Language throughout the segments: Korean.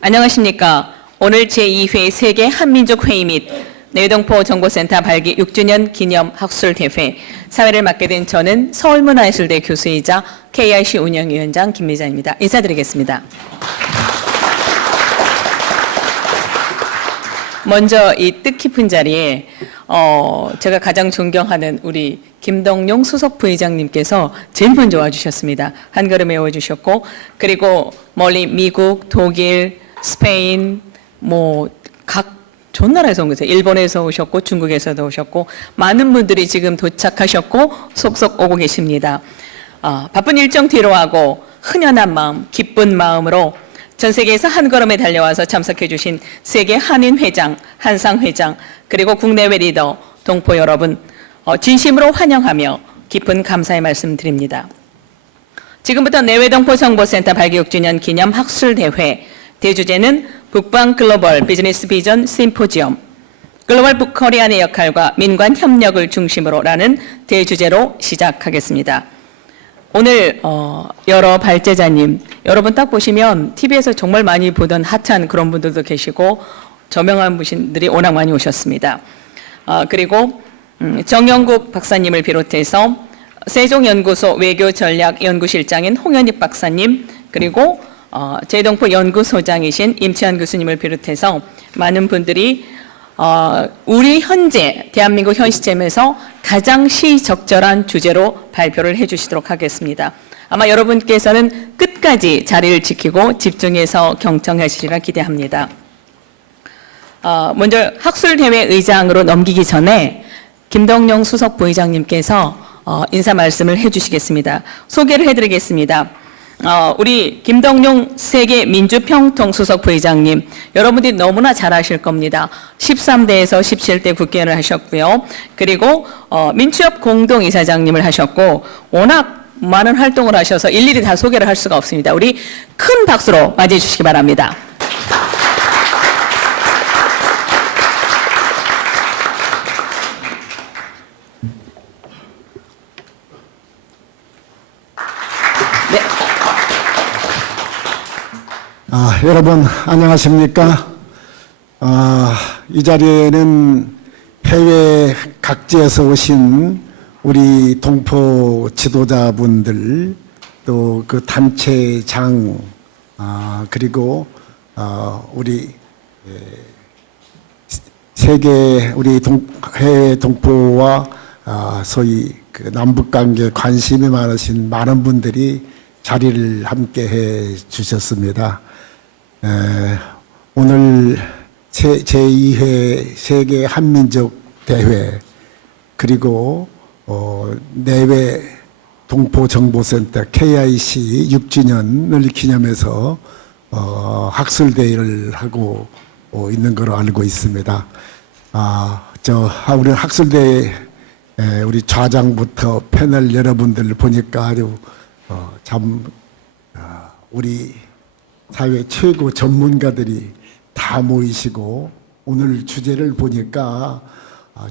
안녕하십니까. 오늘 제2회 세계 한민족회의 및 내외동포 정보센터 발기 6주년 기념 학술대회 사회를 맡게 된 저는 서울문화예술대 교수이자 KIC 운영위원장 김미자입니다. 인사드리겠습니다. 먼저 이 뜻깊은 자리에 제가 가장 존경하는 우리 김덕룡 수석 부의장님께서 제일 먼저 와주셨습니다. 한 걸음에 와주셨고, 그리고 멀리 미국, 독일, 스페인, 각 전 나라에서 온 거세요. 일본에서 오셨고, 중국에서도 오셨고, 많은 분들이 지금 도착하셨고, 속속 오고 계십니다. 바쁜 일정 뒤로하고 흔연한 마음, 기쁜 마음으로 전 세계에서 한 걸음에 달려와서 참석해 주신 세계 한인회장, 한상회장, 그리고 국내외 리더, 동포 여러분, 진심으로 환영하며 깊은 감사의 말씀 드립니다. 지금부터 내외동포 정보센터 발기 6주년 기념 학술대회, 대주제는 북방 글로벌 비즈니스 비전 심포지엄, 글로벌 북코리안의 역할과 민관 협력을 중심으로라는 대주제로 시작하겠습니다. 오늘 여러 발제자님, 여러분 딱 보시면 TV에서 정말 많이 보던 핫한 그런 분들도 계시고 저명한 분들이 워낙 많이 오셨습니다. 그리고 정영국 박사님을 비롯해서 세종연구소 외교전략연구실장인 홍현익 박사님, 그리고 제동포 연구소장이신 임치환 교수님을 비롯해서 많은 분들이 우리 현재 대한민국 현 시점에서 가장 시적절한 주제로 발표를 해주시도록 하겠습니다. 아마 여러분께서는 끝까지 자리를 지키고 집중해서 경청하시리라 기대합니다. 먼저 학술대회 의장으로 넘기기 전에 김덕룡 수석 부의장님께서 인사 말씀을 해주시겠습니다. 소개를 해드리겠습니다. 우리 김덕룡 세계민주평통 수석 부의장님, 여러분들이 너무나 잘 아실 겁니다. 13대에서 17대 국회의원을 하셨고요. 그리고 민취업 공동이사장님을 하셨고, 워낙 많은 활동을 하셔서 일일이 다 소개를 할 수가 없습니다. 우리 큰 박수로 맞이해 주시기 바랍니다. 여러분 안녕하십니까? 이 자리에는 해외 각지에서 오신 우리 동포 지도자분들, 또 그 단체장, 그리고 우리 세계 우리 해외 동포와 소위 그 남북관계에 관심이 많으신 많은 분들이 자리를 함께 해 주셨습니다. 오늘 제2회 세계 한민족 대회, 그리고 내외 동포 정보센터 KIC 6주년을 기념해서 학술대회를 하고 있는 걸로 알고 있습니다. 우리 학술대회 우리 좌장부터 패널 여러분들 보니까 아주 우리 사회 최고 전문가들이 다 모이시고, 오늘 주제를 보니까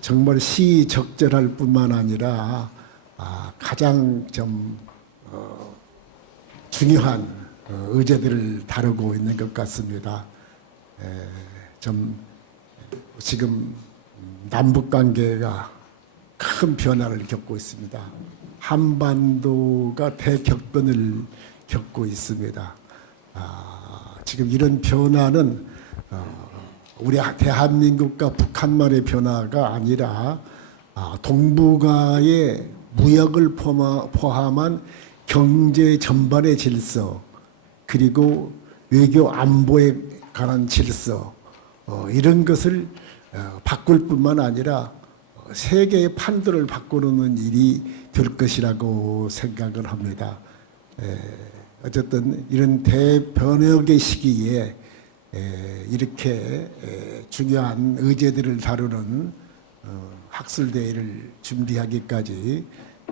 정말 시적절할 뿐만 아니라 가장 중요한 의제들을 다루고 있는 것 같습니다. 지금 남북관계가 큰 변화를 겪고 있습니다. 한반도가 대격변을 겪고 있습니다. 지금 이런 변화는 우리 대한민국과 북한만의 변화가 아니라 동북아의 무역을 포함한 경제 전반의 질서, 그리고 외교 안보에 관한 질서, 이런 것을 바꿀 뿐만 아니라 세계의 판도를 바꾸는 일이 될 것이라고 생각을 합니다. 어쨌든 이런 대변혁의 시기에 이렇게 중요한 의제들을 다루는 학술대회를 준비하기까지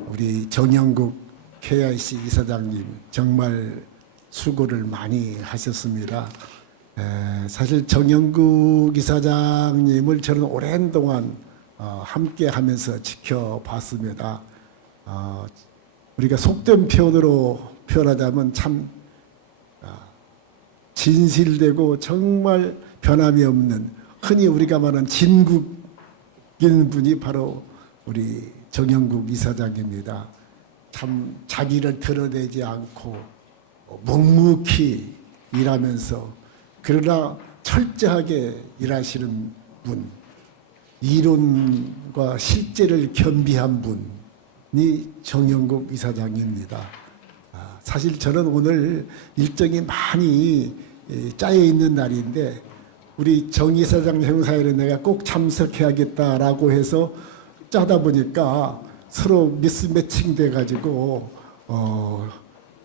우리 정영국 KIC 이사장님 정말 수고를 많이 하셨습니다. 사실 정영국 이사장님을 저는 오랜 동안 함께 하면서 지켜봤습니다. 우리가 속된 표현으로 표현하자면 참 진실되고 정말 변함이 없는 흔히 우리가 말하는 진국인 분이 바로 우리 정영국 이사장입니다. 참 자기를 드러내지 않고 묵묵히 일하면서 그러나 철저하게 일하시는 분, 이론과 실제를 겸비한 분이 정영국 이사장입니다. 사실 저는 오늘 일정이 많이 짜여 있는 날인데 우리 정 이사장 행사에 내가 꼭 참석해야겠다라고 해서 짜다 보니까 서로 미스매칭 돼가지고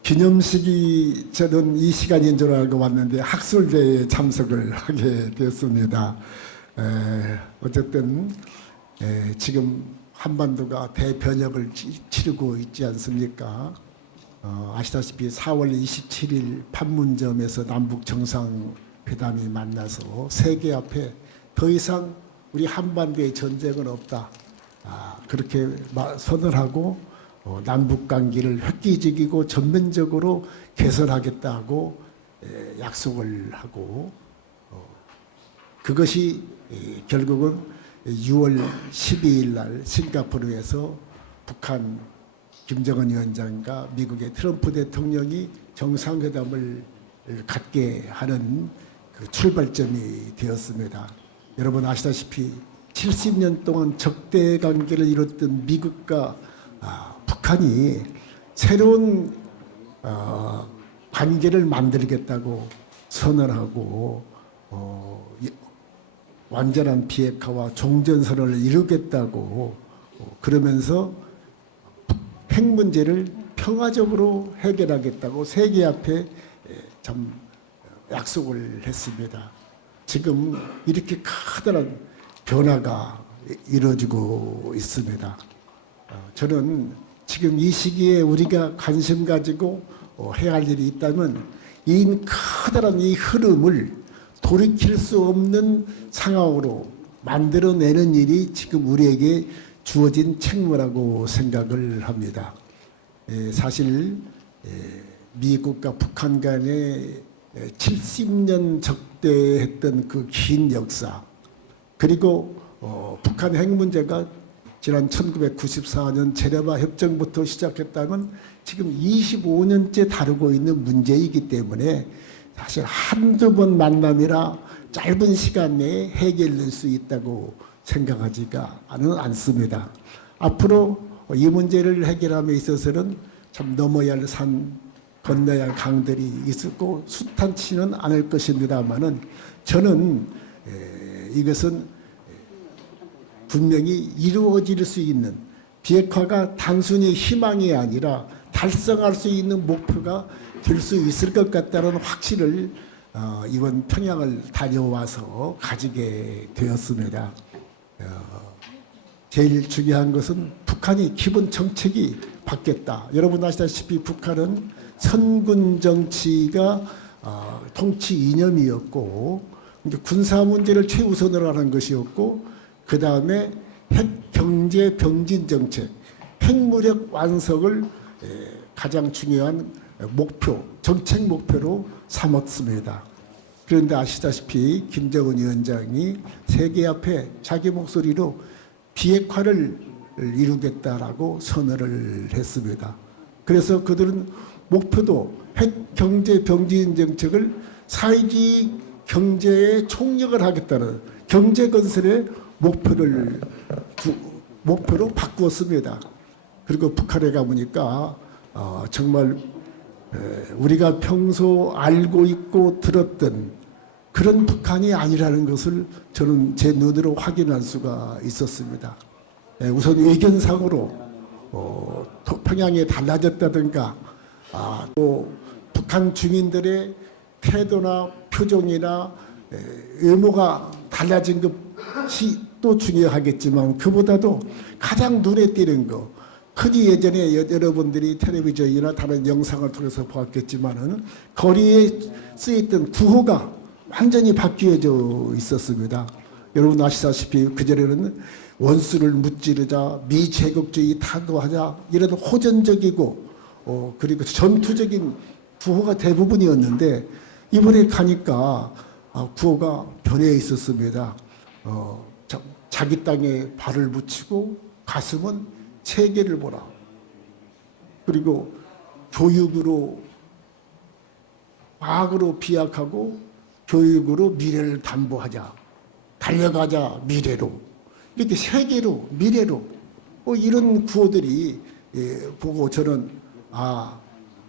기념식이 저는 이 시간인 줄 알고 왔는데 학술대회에 참석을 하게 되었습니다. 어쨌든 지금 한반도가 대변혁을 치르고 있지 않습니까? 아시다시피 4월 27일 판문점에서 남북 정상회담이 만나서 세계 앞에 더 이상 우리 한반도에 전쟁은 없다. 그렇게 선언하고 남북 관계를 획기적이고 전면적으로 개선하겠다고 약속을 하고 그것이 결국은 6월 12일 날 싱가포르에서 북한 김정은 위원장과 미국의 트럼프 대통령이 정상회담을 갖게 하는 그 출발점이 되었습니다. 여러분 아시다시피 70년 동안 적대 관계를 이뤘던 미국과 북한이 새로운 관계를 만들겠다고 선언하고 완전한 비핵화와 종전선언을 이루겠다고 그러면서 핵 문제를 평화적으로 해결하겠다고 세계 앞에 참 약속을 했습니다. 지금 이렇게 커다란 변화가 이루어지고 있습니다. 저는 지금 이 시기에 우리가 관심 가지고 해야 할 일이 있다면 이 커다란 이 흐름을 돌이킬 수 없는 상황으로 만들어내는 일이 지금 우리에게 주어진 책무라고 생각을 합니다. 사실 미국과 북한 간에 70년 적대했던 그 긴 역사 그리고 북한 핵 문제가 지난 1994년 제네바 협정부터 시작했다면 지금 25년째 다루고 있는 문제이기 때문에 사실 한두 번 만남이라 짧은 시간 내에 해결될 수 있다고 생각하지가 않습니다. 앞으로 이 문제를 해결함에 있어서는 참 넘어야 할 산, 건너야 할 강들이 있고 숱하지는 않을 것입니다만은 저는 이것은 분명히 이루어질 수 있는 비핵화가 단순히 희망이 아니라 달성할 수 있는 목표가 될 수 있을 것 같다는 확신을 이번 평양을 다녀와서 가지게 되었습니다. 제일 중요한 것은 북한이 기본 정책이 바뀌었다. 여러분 아시다시피 북한은 선군 정치가 통치 이념이었고 군사 문제를 최우선으로 하는 것이었고 그 다음에 핵 경제 병진 정책, 핵무력 완성을 가장 중요한 목표, 정책 목표로 삼았습니다. 그런데 아시다시피 김정은 위원장이 세계 앞에 자기 목소리로 비핵화를 이루겠다라고 선언을 했습니다. 그래서 그들은 목표도 핵 경제 병진 정책을 사회주의 경제에 총력을 하겠다는 경제 건설의 목표로 바꾸었습니다. 그리고 북한에 가보니까 정말 우리가 평소 알고 있고 들었던 그런 북한이 아니라는 것을 저는 제 눈으로 확인할 수가 있었습니다. 우선 외견상으로 평양이 달라졌다든가 또 북한 주민들의 태도나 표정이나 외모가 달라진 것이 또 중요하겠지만 그보다도 가장 눈에 띄는 거 흔히 예전에 여러분들이 텔레비전이나 다른 영상을 통해서 보았겠지만은 거리에 쓰였던 구호가 완전히 바뀌어져 있었습니다. 여러분 아시다시피 그전에는 원수를 무찌르자, 미제국주의 타도하자 이런 호전적이고 그리고 전투적인 구호가 대부분이었는데 이번에 가니까 구호가 변해 있었습니다. 자기 땅에 발을 붙이고 가슴은 세계를 보라. 그리고 교육으로 과학으로 비약하고 교육으로 미래를 담보하자. 달려가자 미래로. 이렇게 세계로 미래로 이런 구호들이 보고 저는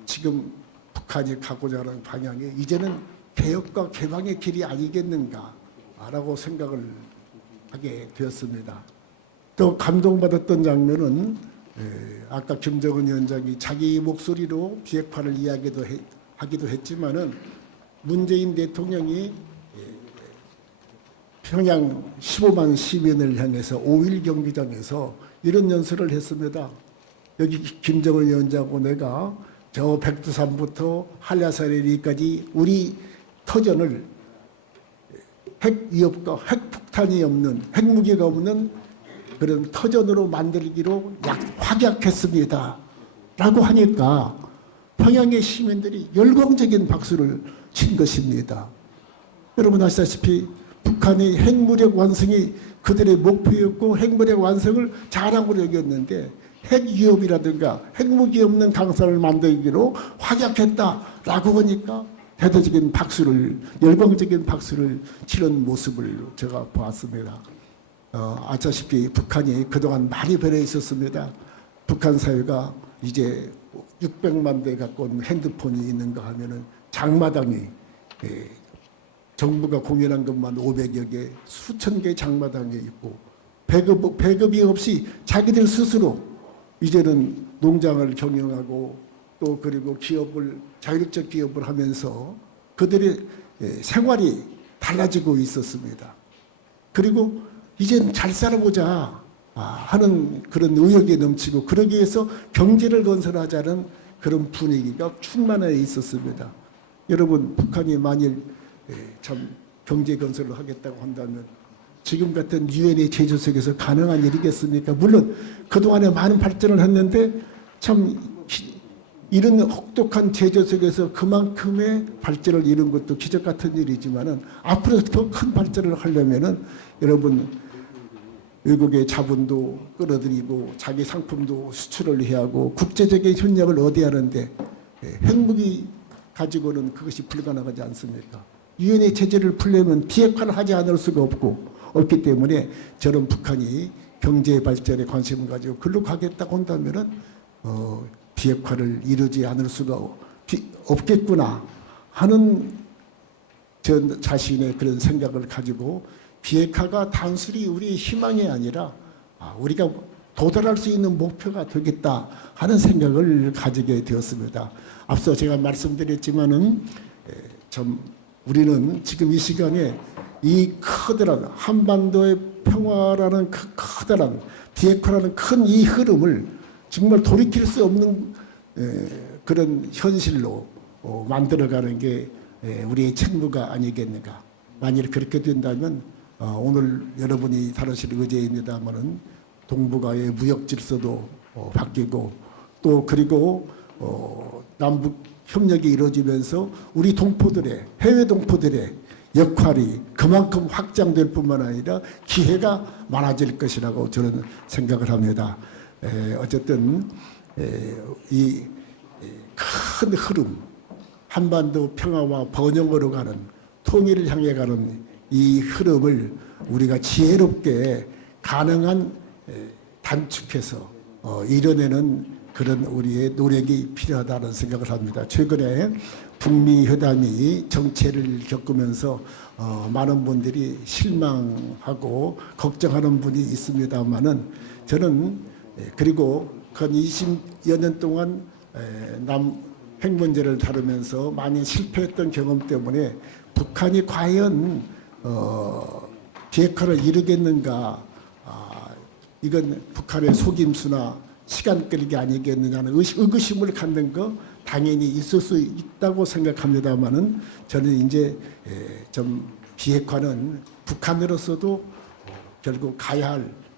지금 북한이 가고자 하는 방향이 이제는 개혁과 개방의 길이 아니겠는가라고 생각을 하게 되었습니다. 또 감동받았던 장면은 아까 김정은 위원장이 자기 목소리로 비핵화를 하기도 했지만은 문재인 대통령이 평양 15만 시민을 향해서 5.1 경기장에서 이런 연설을 했습니다. 여기 김정은 위원장하고 내가 저 백두산부터 한라산에까지 우리 터전을 핵위협과 핵폭탄이 없는 핵무기가 없는 그런 터전으로 만들기로 확약했습니다. 라고 하니까 평양의 시민들이 열광적인 박수를 친 것입니다. 여러분 아시다시피 북한의 핵무력 완성이 그들의 목표였고 핵무력 완성을 자랑으로 여겼는데 핵위협이라든가 핵무기 없는 강산을 만들기로 확약했다라고 하니까 대대적인 박수를, 열광적인 박수를 치는 모습을 제가 보았습니다. 아시다시피 북한이 그동안 많이 변해 있었습니다. 북한 사회가 이제 600만 대 가까운 핸드폰이 있는가 하면은 장마당이 정부가 공연한 것만 500여 개, 수천 개 장마당에 있고 배급이 없이 자기들 스스로 이제는 농장을 경영하고 또 그리고 자율적 기업을 하면서 그들의 생활이 달라지고 있었습니다. 그리고 이젠 잘 살아보자 하는 그런 의욕이 넘치고 그러기 위해서 경제를 건설하자는 그런 분위기가 충만해 있었습니다. 여러분 북한이 만일 참 경제 건설을 하겠다고 한다면 지금 같은 유엔의 제조 속에서 가능한 일이겠습니까? 물론 그동안에 많은 발전을 했는데 참 이런 혹독한 제조 속에서 그만큼의 발전을 이룬 것도 기적 같은 일이지만은 앞으로 더 큰 발전을 하려면은 여러분 외국의 자본도 끌어들이고 자기 상품도 수출을 해야 하고 국제적인 협력을 얻어야 하는데 핵무기 가지고는 그것이 불가능하지 않습니까? 유엔의 제재를 풀려면 비핵화를 하지 않을 수가 없기 때문에 저는 북한이 경제 발전에 관심을 가지고 글로 가겠다고 한다면은 비핵화를 이루지 않을 수가 없겠구나 하는 저 자신의 그런 생각을 가지고 비핵화가 단순히 우리의 희망이 아니라 우리가 도달할 수 있는 목표가 되겠다 하는 생각을 가지게 되었습니다. 앞서 제가 말씀드렸지만은 참 우리는 지금 이 시간에 이 커다란 한반도의 평화라는 그 커다란 비핵화라는 큰 이 흐름을 정말 돌이킬 수 없는 그런 현실로 만들어가는 게 우리의 책무가 아니겠는가. 만일 그렇게 된다면 오늘 여러분이 다루실 의제입니다마는 동북아의 무역 질서도 바뀌고 또 그리고 남북 협력이 이루어지면서 우리 동포들의 해외 동포들의 역할이 그만큼 확장될 뿐만 아니라 기회가 많아질 것이라고 저는 생각을 합니다. 어쨌든 이 큰 흐름, 한반도 평화와 번영으로 가는 통일을 향해 가는 이 흐름을 우리가 지혜롭게 가능한 단축해서 이뤄내는 그런 우리의 노력이 필요하다는 생각을 합니다. 최근에 북미 회담이 정체를 겪으면서 많은 분들이 실망하고 걱정하는 분이 있습니다만은 저는 그리고 근 20여 년 동안 핵 문제를 다루면서 많이 실패했던 경험 때문에 북한이 과연 비핵화를 이루겠는가, 이건 북한의 속임수나 시간 끌기 아니겠느냐는 의구심을 갖는 거 당연히 있을 수 있다고 생각합니다만은 저는 이제 좀 비핵화는 북한으로서도 결국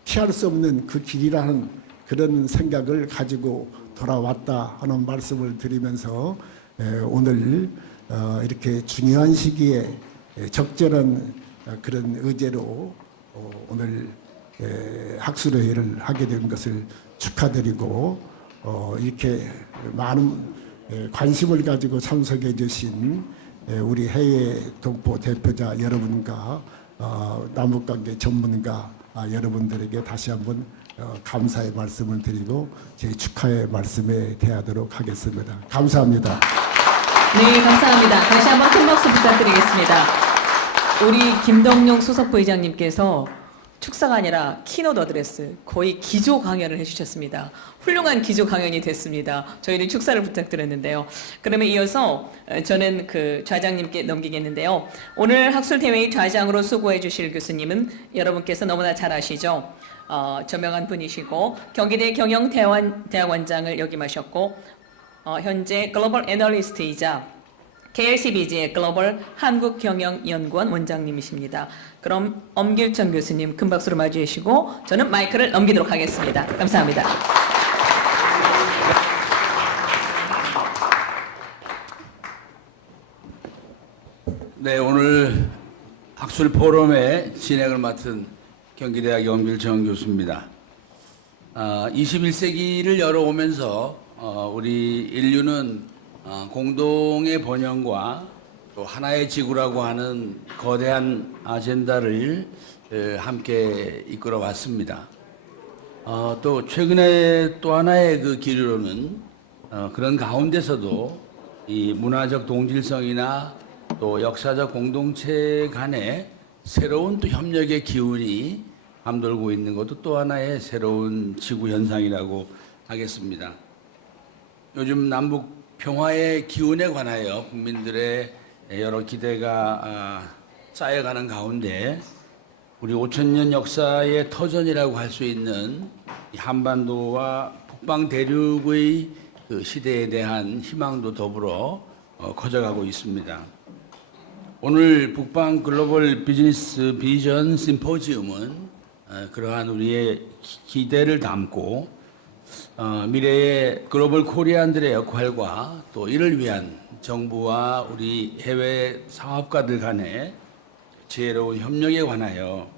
피할 수 없는 그 길이라는 그런 생각을 가지고 돌아왔다 하는 말씀을 드리면서 오늘 이렇게 중요한 시기에 적절한 그런 의제로 오늘 학술회의를 하게 된 것을 축하드리고 이렇게 많은 관심을 가지고 참석해 주신 우리 해외 동포 대표자 여러분과 남북관계 전문가 여러분들에게 다시 한번 감사의 말씀을 드리고 제 축하의 말씀에 대하도록 하겠습니다. 감사합니다. 네, 감사합니다. 다시 한번 큰 박수 부탁드리겠습니다. 우리 김덕룡 수석부의장님께서 축사가 아니라 키노트 어드레스, 거의 기조 강연을 해주셨습니다. 훌륭한 기조 강연이 됐습니다. 저희는 축사를 부탁드렸는데요. 그러면 이어서 저는 그 좌장님께 넘기겠는데요. 오늘 학술대회의 좌장으로 수고해 주실 교수님은 여러분께서 너무나 잘 아시죠? 저명한 분이시고 경기대 경영대학원장을 역임하셨고 현재 글로벌 애널리스트이자 KLCBG의 글로벌 한국경영연구원 원장님이십니다. 그럼 엄길천 교수님 큰 박수로 맞이해 주시고 저는 마이크를 넘기도록 하겠습니다. 감사합니다. 네, 오늘 학술 포럼의 진행을 맡은 경기대학 엄길천 교수입니다. 21세기를 열어오면서 우리 인류는 공동의 번영과 또 하나의 지구라고 하는 거대한 아젠다를 함께 이끌어 왔습니다. 또 최근에 또 하나의 그 기류로는 그런 가운데서도 이 문화적 동질성이나 또 역사적 공동체 간의 새로운 또 협력의 기운이 감돌고 있는 것도 또 하나의 새로운 지구 현상이라고 하겠습니다. 요즘 남북 평화의 기운에 관하여 국민들의 여러 기대가 쌓여가는 가운데 우리 5,000년 역사의 터전이라고 할 수 있는 이 한반도와 북방 대륙의 그 시대에 대한 희망도 더불어 커져가고 있습니다. 오늘 북방 글로벌 비즈니스 비전 심포지움은 그러한 우리의 기대를 담고 미래의 글로벌 코리안들의 역할과 또 이를 위한 정부와 우리 해외 사업가들 간의 지혜로운 협력에 관하여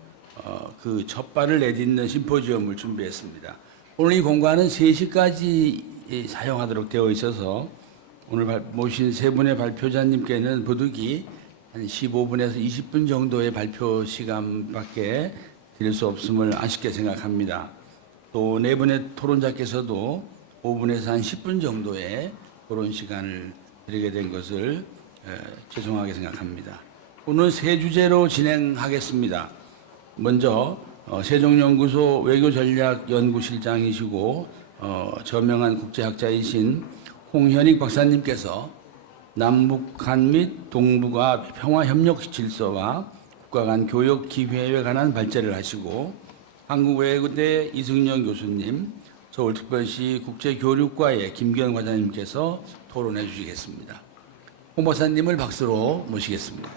그 첫 발을 내딛는 심포지엄을 준비했습니다. 오늘 이 공간은 3시까지 사용하도록 되어 있어서 오늘 모신 세 분의 발표자님께는 부득이 한 15분에서 20분 정도의 발표 시간밖에 드릴 수 없음을 아쉽게 생각합니다. 또 네 분의 토론자께서도 5분에서 한 10분 정도의 토론 시간을 드리게 된 것을 죄송하게 생각합니다. 오늘 세 주제로 진행하겠습니다. 먼저 세종연구소 외교전략연구실장이시고 저명한 국제학자이신 홍현익 박사님께서 남북한 및 동북아 평화협력 질서와 국가 간 교역 기회에 관한 발제를 하시고 한국외교대 이승영 교수님, 서울특별시 국제교류과의 김기현 과장님께서 토론해 주시겠습니다. 홍 박사님을 박수로 모시겠습니다.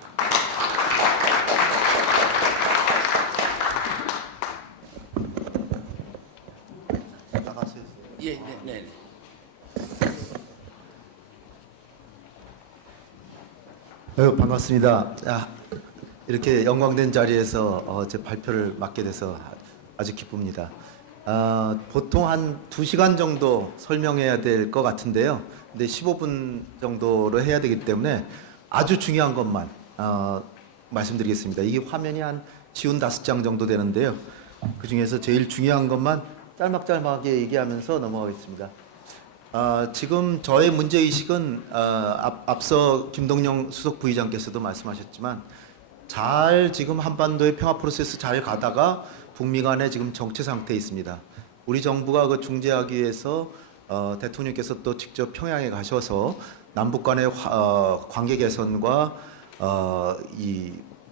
예, 네. 반갑습니다. 이렇게 영광된 자리에서 제 발표를 맡게 돼서 아주 기쁩니다. 보통 한 2시간 정도 설명해야 될 것 같은데요. 근데 15분 정도로 해야 되기 때문에 아주 중요한 것만 말씀드리겠습니다. 이게 화면이 한 55장 정도 되는데요. 그 중에서 제일 중요한 것만 짤막짤막하게 얘기하면서 넘어가겠습니다. 지금 저의 문제의식은 앞서 김동룡 수석 부의장께서도 말씀하셨지만 잘 지금 한반도의 평화 프로세스 잘 가다가 북미 간에 지금 정체 상태에 있습니다. 우리 정부가 그 중재하기 위해서 대통령께서 또 직접 평양에 가셔서 남북 간의 관계 개선과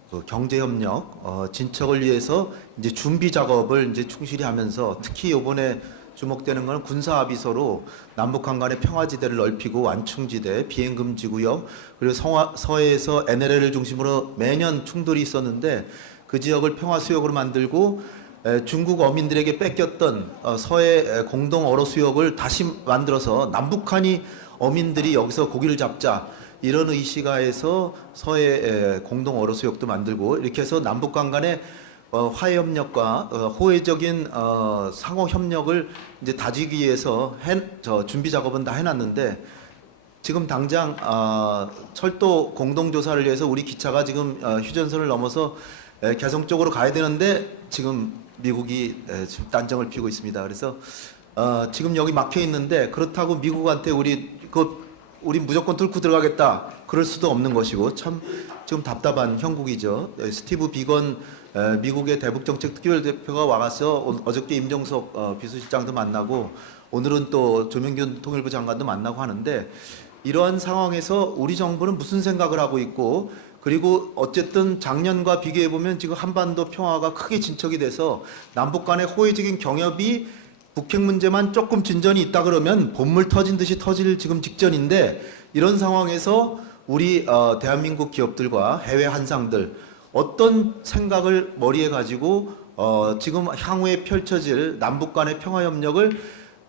그 경제 협력 진척을 위해서 이제 준비 작업을 이제 충실히 하면서 특히 이번에 주목되는 것은 군사 합의서로 남북한 간의 평화지대를 넓히고 완충지대, 비행금지구역 그리고 서해에서 NLL을 중심으로 매년 충돌이 있었는데 그 지역을 평화수역으로 만들고 중국 어민들에게 뺏겼던 서해 공동 어로 수역을 다시 만들어서 남북한이 어민들이 여기서 고기를 잡자 이런 의식하에서 서해 공동 어로수역도 만들고 이렇게 해서 남북 간의 화해 협력과 호혜적인 상호 협력을 이제 다지기 위해서 준비 작업은 다 해놨는데 지금 당장 철도 공동조사를 위해서 우리 기차가 지금 휴전선을 넘어서 개성 쪽으로 가야 되는데 지금 미국이 지금 딴정을 피우고 있습니다. 그래서 지금 여기 막혀 있는데 그렇다고 미국한테 우리 무조건 뚫고 들어가겠다 그럴 수도 없는 것이고 참 지금 답답한 형국이죠. 스티브 비건 미국의 대북정책 특별 대표가 와서 어저께 임종석 비서실장도 만나고 오늘은 또 조명균 통일부 장관도 만나고 하는데 이러한 상황에서 우리 정부는 무슨 생각을 하고 있고 그리고 어쨌든 작년과 비교해 보면 지금 한반도 평화가 크게 진척이 돼서 남북 간의 호혜적인 경협이 북핵 문제만 조금 진전이 있다 그러면 본물 터진 듯이 터질 지금 직전인데 이런 상황에서 우리 대한민국 기업들과 해외 한상들 어떤 생각을 머리에 가지고 지금 향후에 펼쳐질 남북 간의 평화 협력을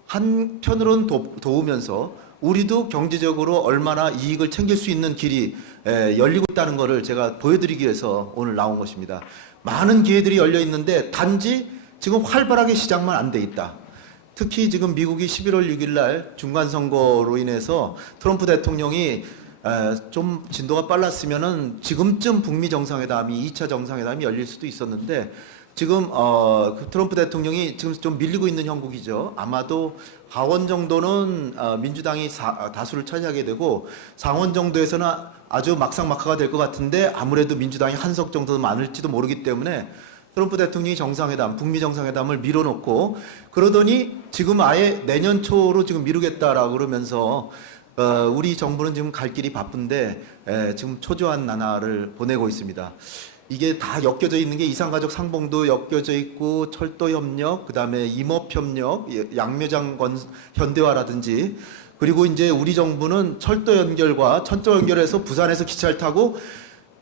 한편으로는 도우면서 우리도 경제적으로 얼마나 이익을 챙길 수 있는 길이 열리고 있다는 것을 제가 보여드리기 위해서 오늘 나온 것입니다. 많은 기회들이 열려 있는데 단지 지금 활발하게 시작만 안 돼 있다. 특히 지금 미국이 11월 6일 날 중간선거로 인해서 트럼프 대통령이 좀 진도가 빨랐으면은 지금쯤 북미 정상회담이 2차 정상회담이 열릴 수도 있었는데 지금 트럼프 대통령이 지금 좀 밀리고 있는 형국이죠. 아마도 하원 정도는 민주당이 다수를 차지하게 되고 상원 정도에서는 아주 막상막하가 될 것 같은데 아무래도 민주당이 한석 정도 많을지도 모르기 때문에 트럼프 대통령이 정상회담, 북미 정상회담을 밀어놓고 그러더니 지금 아예 내년 초로 지금 미루겠다라고 그러면서 우리 정부는 지금 갈 길이 바쁜데 지금 초조한 나날을 보내고 있습니다. 이게 다 엮여져 있는 게 이산가족 상봉도 엮여져 있고 철도 협력, 그다음에 임업 협력, 양묘장 현대화라든지 그리고 이제 우리 정부는 철도 연결과 천도 연결해서 부산에서 기차를 타고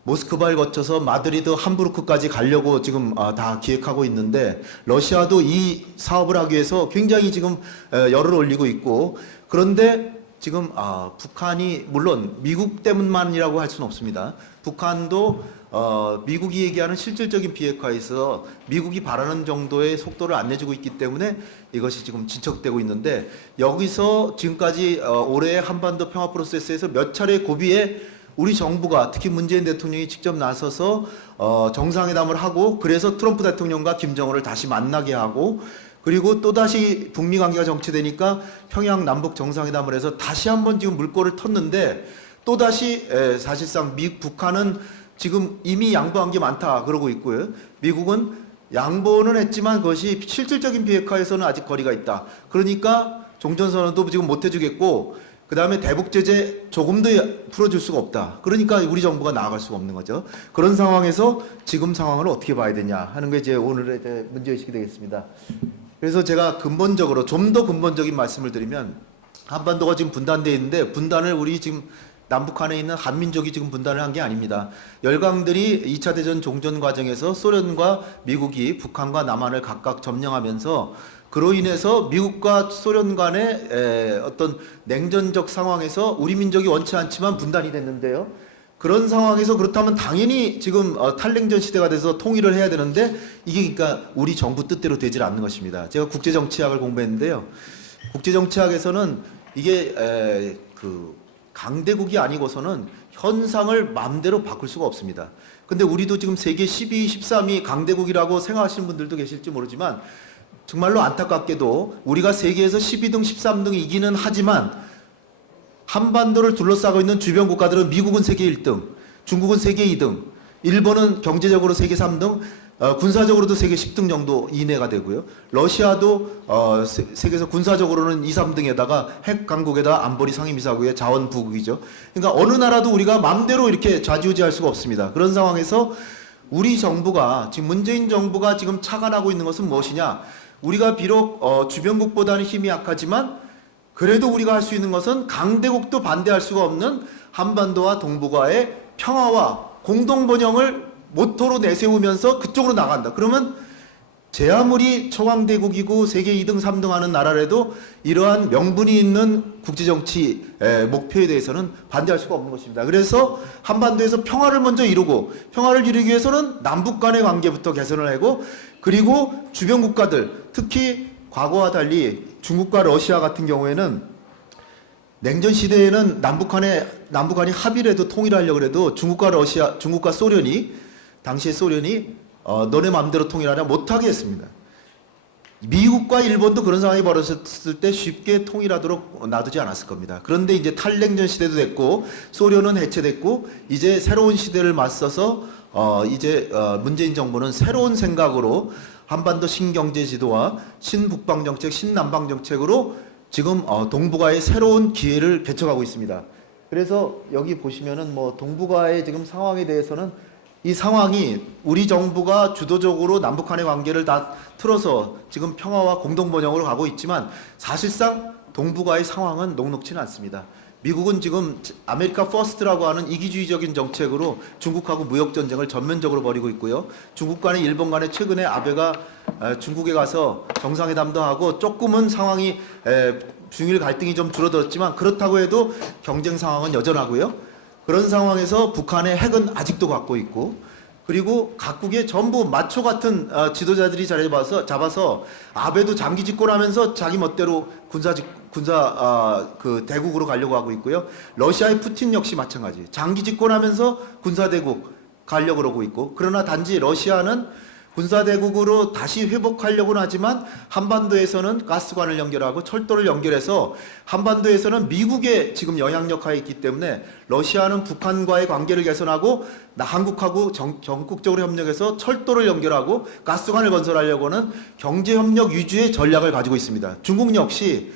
모스크바를 거쳐서 마드리드 함부르크까지 가려고 지금 다 기획하고 있는데 러시아도 이 사업을 하기 위해서 굉장히 지금 열을 올리고 있고 그런데 지금 북한이 물론 미국 때문만이라고 할 수는 없습니다. 북한도 미국이 얘기하는 실질적인 비핵화에 있어 미국이 바라는 정도의 속도를 안 내주고 있기 때문에 이것이 지금 진척되고 있는데 여기서 지금까지 올해 한반도 평화 프로세스에서 몇 차례 고비에 우리 정부가 특히 문재인 대통령이 직접 나서서 정상회담을 하고 그래서 트럼프 대통령과 김정은을 다시 만나게 하고 그리고 또다시 북미 관계가 정체되니까 평양 남북 정상회담을 해서 다시 한번 지금 물꼬를 텄는데 또다시 사실상 북한은 지금 이미 양보한 게 많다 그러고 있고요. 미국은 양보는 했지만 그것이 실질적인 비핵화에서는 아직 거리가 있다. 그러니까 종전선언도 지금 못 해주겠고 그 다음에 대북 제재 조금도 풀어줄 수가 없다. 그러니까 우리 정부가 나아갈 수가 없는 거죠. 그런 상황에서 지금 상황을 어떻게 봐야 되냐 하는 게 이제 오늘의 이제 문제의식이 되겠습니다. 그래서 제가 근본적으로 좀 더 근본적인 말씀을 드리면 한반도가 지금 분단되어 있는데 분단을 우리 지금 남북한에 있는 한민족이 지금 분단을 한 게 아닙니다. 열강들이 2차 대전 종전 과정에서 소련과 미국이 북한과 남한을 각각 점령하면서 그로 인해서 미국과 소련 간의 어떤 냉전적 상황에서 우리 민족이 원치 않지만 분단이 됐는데요. 그런 상황에서 그렇다면 당연히 지금 탈냉전 시대가 돼서 통일을 해야 되는데 이게 그러니까 우리 정부 뜻대로 되질 않는 것입니다. 제가 국제정치학을 공부했는데요. 국제정치학에서는 이게 강대국이 아니고서는 현상을 마음대로 바꿀 수가 없습니다. 근데 우리도 지금 세계 12, 13위 강대국이라고 생각하시는 분들도 계실지 모르지만 정말로 안타깝게도 우리가 세계에서 12등, 13등 이기는 하지만 한반도를 둘러싸고 있는 주변 국가들은 미국은 세계 1등, 중국은 세계 2등, 일본은 경제적으로 세계 3등, 군사적으로도 세계 10등 정도 이내가 되고요. 러시아도 세계에서 군사적으로는 2, 3등에다가 핵 강국에다 안보리 상임이사국의 자원 부국이죠. 그러니까 어느 나라도 우리가 마음대로 이렇게 좌지우지할 수가 없습니다. 그런 상황에서 우리 정부가 지금 문재인 정부가 지금 착안하고 있는 것은 무엇이냐? 우리가 비록 주변국보다는 힘이 약하지만 그래도 우리가 할 수 있는 것은 강대국도 반대할 수가 없는 한반도와 동북아의 평화와 공동 번영을 모토로 내세우면서 그쪽으로 나간다. 그러면 제 아무리 청왕대국이고 세계 2등, 3등 하는 나라라도 이러한 명분이 있는 국제정치 목표에 대해서는 반대할 수가 없는 것입니다. 그래서 한반도에서 평화를 먼저 이루고, 평화를 이루기 위해서는 남북 간의 관계부터 개선을 하고, 그리고 주변 국가들, 특히 과거와 달리 중국과 러시아 같은 경우에는 냉전 시대에는 남북한이 합의를 해도 통일하려고 해도 중국과 소련이, 당시에 소련이 너네 마음대로 통일하냐 못하게 했습니다. 미국과 일본도 그런 상황이 벌어졌을 때 쉽게 통일하도록 놔두지 않았을 겁니다. 그런데 이제 탈냉전 시대도 됐고, 소련은 해체됐고, 이제 새로운 시대를 맞서서 문재인 정부는 새로운 생각으로 한반도 신경제 지도와 신북방 정책, 신남방 정책으로 지금 동북아의 새로운 기회를 개척하고 있습니다. 그래서 여기 보시면은 뭐 동북아의 지금 상황에 대해서는 이 상황이 우리 정부가 주도적으로 남북한의 관계를 다 틀어서 지금 평화와 공동 번영으로 가고 있지만, 사실상 동북아의 상황은 녹록치는 않습니다. 미국은 지금 아메리카 퍼스트라고 하는 이기주의적인 정책으로 중국하고 무역 전쟁을 전면적으로 벌이고 있고요. 중국 간에 일본 간에 최근에 아베가 중국에 가서 정상회담도 하고 조금은 상황이 중일 갈등이 좀 줄어들었지만, 그렇다고 해도 경쟁 상황은 여전하고요. 그런 상황에서 북한의 핵은 아직도 갖고 있고, 그리고 각국의 전부 마초 같은 지도자들이 잡아서 아베도 장기 집권하면서 자기 멋대로 그 대국으로 가려고 하고 있고요. 러시아의 푸틴 역시 마찬가지. 장기 집권하면서 군사 대국 가려고 그러고 있고, 그러나 단지 러시아는 군사 대국으로 다시 회복하려고는 하지만 한반도에서는 가스관을 연결하고 철도를 연결해서 한반도에서는 미국의 지금 영향력 하에 있기 때문에 러시아는 북한과의 관계를 개선하고 한국하고 전국적으로 협력해서 철도를 연결하고 가스관을 건설하려고는 경제협력 위주의 전략을 가지고 있습니다. 중국 역시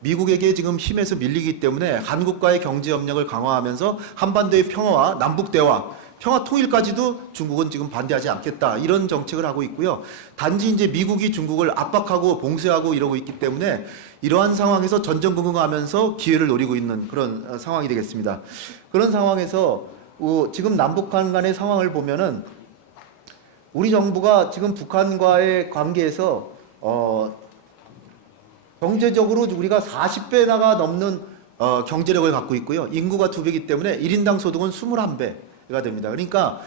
미국에게 지금 힘에서 밀리기 때문에 한국과의 경제협력을 강화하면서 한반도의 평화와 남북 대화, 평화 통일까지도 중국은 지금 반대하지 않겠다, 이런 정책을 하고 있고요. 단지 이제 미국이 중국을 압박하고 봉쇄하고 이러고 있기 때문에 이러한 상황에서 전전긍긍하면서 기회를 노리고 있는 그런 상황이 되겠습니다. 그런 상황에서 지금 남북한 간의 상황을 보면은 우리 정부가 지금 북한과의 관계에서 경제적으로 우리가 40배나가 넘는 경제력을 갖고 있고요. 인구가 2배이기 때문에 1인당 소득은 21배가 됩니다. 그러니까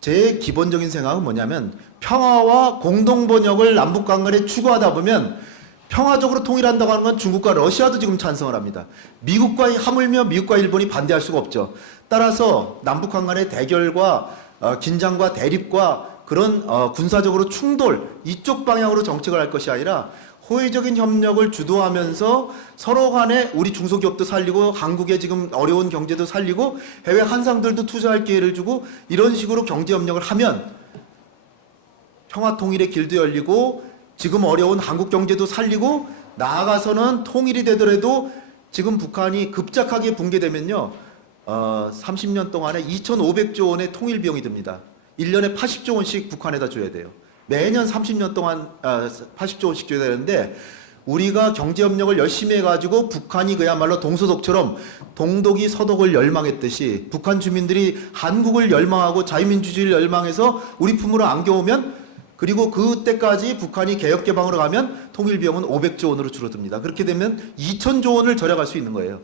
제 기본적인 생각은 뭐냐면, 평화와 공동번영을 남북관간에 추구하다 보면 평화적으로 통일한다고 하는 건 중국과 러시아도 지금 찬성을 합니다. 하물며 미국과 일본이 반대할 수가 없죠. 따라서 남북한 간의 대결과 긴장과 대립과 그런 군사적으로 충돌, 이쪽 방향으로 정책을 할 것이 아니라 호혜적인 협력을 주도하면서 서로 간에 우리 중소기업도 살리고 한국의 지금 어려운 경제도 살리고 해외 한상들도 투자할 기회를 주고, 이런 식으로 경제협력을 하면 평화통일의 길도 열리고 지금 어려운 한국 경제도 살리고, 나아가서는 통일이 되더라도 지금 북한이 급작하게 붕괴되면요, 30년 동안에 2,500조 원의 통일 비용이 듭니다. 1년에 80조 원씩 북한에다 줘야 돼요. 매년 30년 동안 80조 원씩 줘야 되는데, 우리가 경제협력을 열심히 해가지고 북한이 그야말로 동서독처럼 동독이 서독을 열망했듯이 북한 주민들이 한국을 열망하고 자유민주주의를 열망해서 우리 품으로 안겨오면, 그리고 그때까지 북한이 개혁개방으로 가면 통일 비용은 500조 원으로 줄어듭니다. 그렇게 되면 2,000조 원을 절약할 수 있는 거예요.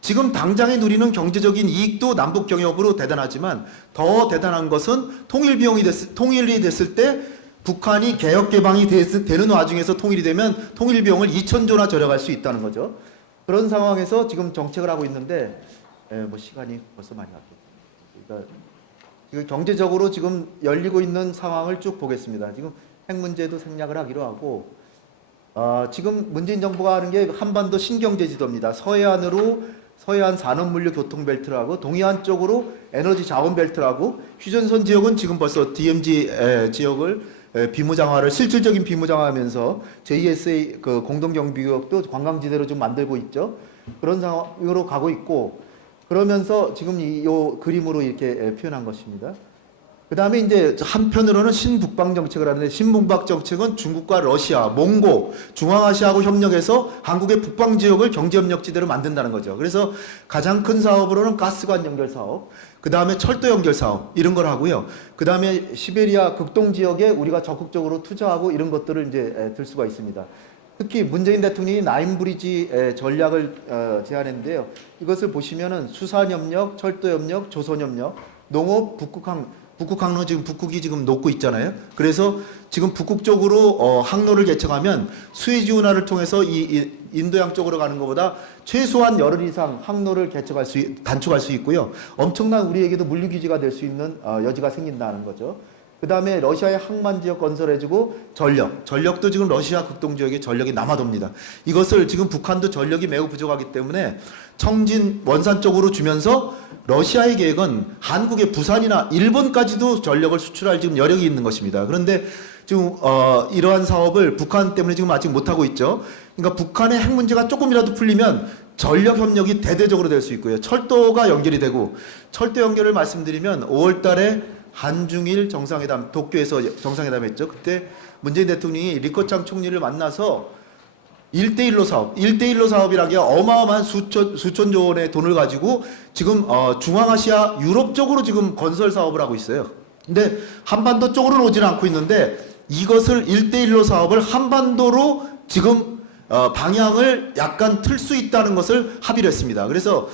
지금 당장에 누리는 경제적인 이익도 남북 경협으로 대단하지만, 더 대단한 것은 통일이 됐을 때 북한이 개혁 개방이 되는 와중에서 통일이 되면 통일 비용을 2,000조나 절약할 수 있다는 거죠. 그런 상황에서 지금 정책을 하고 있는데, 뭐 시간이 벌써 많이 갔고, 그러니까 지금 경제적으로 지금 열리고 있는 상황을 쭉 보겠습니다. 지금 핵 문제도 생략을 하기로 하고, 지금 문재인 정부가 하는 게 한반도 신경제 지도입니다. 서해안 산업물류 교통벨트라고, 동해안 쪽으로 에너지 자원벨트라고, 휴전선 지역은 지금 벌써 DMZ 지역을 비무장화를, 실질적인 비무장화하면서 JSA 그 공동경비구역도 관광지대로 좀 만들고 있죠. 그런 상황으로 가고 있고, 그러면서 지금 이 그림으로 이렇게 표현한 것입니다. 그 다음에 이제 한편으로는 신북방 정책을 하는데, 신북방 정책은 중국과 러시아, 몽고, 중앙아시아하고 협력해서 한국의 북방 지역을 경제협력지대로 만든다는 거죠. 그래서 가장 큰 사업으로는 가스관 연결 사업, 그 다음에 철도 연결 사업 이런 걸 하고요. 그 다음에 시베리아 극동 지역에 우리가 적극적으로 투자하고 이런 것들을 이제 들 수가 있습니다. 특히 문재인 대통령이 나인브리지 전략을 제안했는데요. 이것을 보시면은 수산협력, 철도협력, 조선협력, 농업, 북극항로 지금 북극이 지금 녹고 있잖아요. 그래서 지금 북극 쪽으로 항로를 개척하면 수에즈 운하를 통해서 이 인도양 쪽으로 가는 것보다 최소한 열흘 이상 항로를 단축할 수 있고요. 엄청난 우리에게도 물류 기지가 될 수 있는 여지가 생긴다는 거죠. 그 다음에 러시아의 항만 지역 건설해주고 전력도 지금 러시아 극동 지역에 전력이 남아돕니다. 이것을 지금 북한도 전력이 매우 부족하기 때문에 청진 원산 쪽으로 주면서 러시아의 계획은 한국의 부산이나 일본까지도 전력을 수출할 지금 여력이 있는 것입니다. 그런데 지금 이러한 사업을 북한 때문에 지금 아직 못하고 있죠. 그러니까 북한의 핵 문제가 조금이라도 풀리면 전력 협력이 대대적으로 될 수 있고요. 철도가 연결이 되고 철도 연결을 말씀드리면 5월 달에 한중일 정상회담, 도쿄에서 정상회담 했죠. 그때 문재인 대통령이 리커창 총리를 만나서 1대1로 사업, 1대1로 사업이라는 게 어마어마한 수천조 원의 돈을 가지고 지금 중앙아시아 유럽 쪽으로 지금 건설 사업을 하고 있어요. 근데 한반도 쪽으로는 오지는 않고 있는데 이것을 1대1로 사업을 한반도로 지금 방향을 약간 틀 수 있다는 것을 합의를 했습니다. 그래서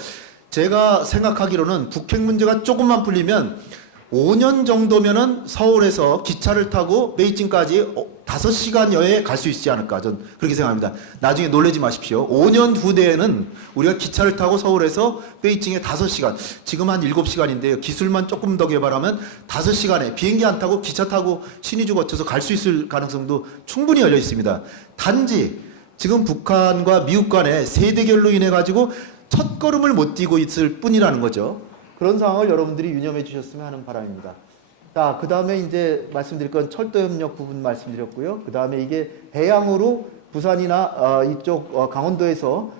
제가 생각하기로는 북핵 문제가 조금만 풀리면 5년 정도면은 서울에서 기차를 타고 베이징까지 5시간 여에 갈 수 있지 않을까 저는 그렇게 생각합니다. 나중에 놀라지 마십시오. 5년 후대에는 우리가 기차를 타고 서울에서 베이징에 5시간, 지금 한 7시간인데요. 기술만 조금 더 개발하면 5시간에 비행기 안 타고 기차 타고 신의주 거쳐서 갈 수 있을 가능성도 충분히 열려 있습니다. 단지 지금 북한과 미국 간의 세대결로 인해 가지고 첫 걸음을 못 띄고 있을 뿐이라는 거죠. 그런 상황을 여러분들이 유념해 주셨으면 하는 바람입니다. 자, 그 다음에 이제 말씀드릴 건 철도 협력 부분 말씀드렸고요. 그 다음에 이게 해양으로 부산이나 이쪽 강원도에서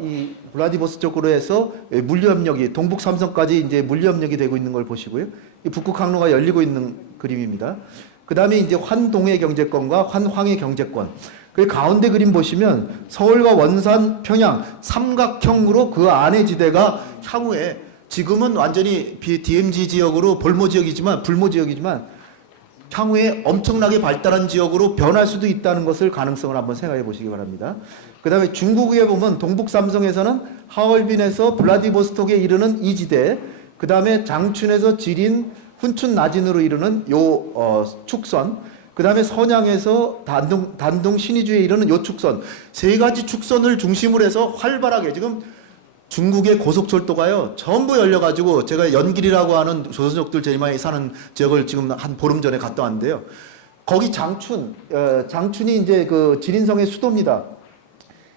이 블라디보스토크로 해서 물류 협력이 동북 삼성까지 이제 물류 협력이 되고 있는 걸 보시고요. 이 북극 항로가 열리고 있는 그림입니다. 그 다음에 이제 환동해 경제권과 환황해 경제권. 그 가운데 그림 보시면 서울과 원산, 평양 삼각형으로 그 안의 지대가 향후에 지금은 완전히 DMZ 지역으로 불모 지역이지만 향후에 엄청나게 발달한 지역으로 변할 수도 있다는 것을 가능성을 한번 생각해 보시기 바랍니다. 그 다음에 중국에 보면 동북 삼성에서는 하얼빈에서 블라디보스톡에 이르는 이 지대, 그 다음에 장춘에서 지린, 훈춘, 나진으로 이르는 요 축선, 그 다음에 선양에서 단동 신의주에 이르는 요 축선, 세 가지 축선을 중심으로 해서 활발하게 지금 중국의 고속철도가요 전부 열려가지고 제가 연길이라고 하는 조선족들 제일 많이 사는 지역을 지금 한 보름 전에 갔다 왔는데요. 거기 장춘이 이제 그 지린성의 수도입니다.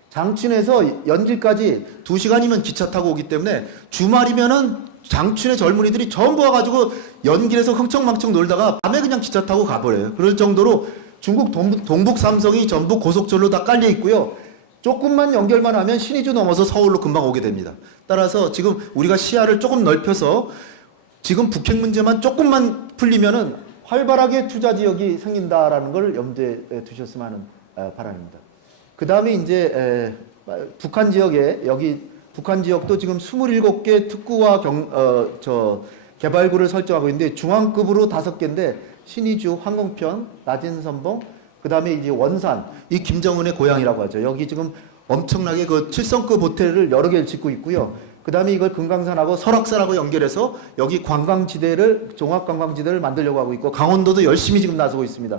장춘에서 연길까지 2시간이면 기차 타고 오기 때문에 주말이면은 장춘의 젊은이들이 전부 와가지고 연길에서 흥청망청 놀다가 밤에 그냥 기차 타고 가버려요. 그럴 정도로 중국 동북 삼성이 전부 고속철로 다 깔려 있고요. 조금만 연결만 하면 신의주 넘어서 서울로 금방 오게 됩니다. 따라서 지금 우리가 시야를 조금 넓혀서 지금 북핵 문제만 조금만 풀리면은 활발하게 투자 지역이 생긴다라는 걸 염두에 두셨으면 하는 바람입니다. 그 다음에 이제 북한 지역에 북한 지역도 지금 27개 특구와 개발구를 설정하고 있는데 중앙급으로 5개인데 신의주, 황공편, 나진선봉, 그 다음에 이제 원산, 이 김정은의 고향이라고 하죠. 여기 지금 엄청나게 그 7성급 호텔을 여러 개를 짓고 있고요. 그 다음에 이걸 금강산하고 설악산하고 연결해서 여기 종합관광지대를 만들려고 하고 있고 강원도도 열심히 지금 나서고 있습니다.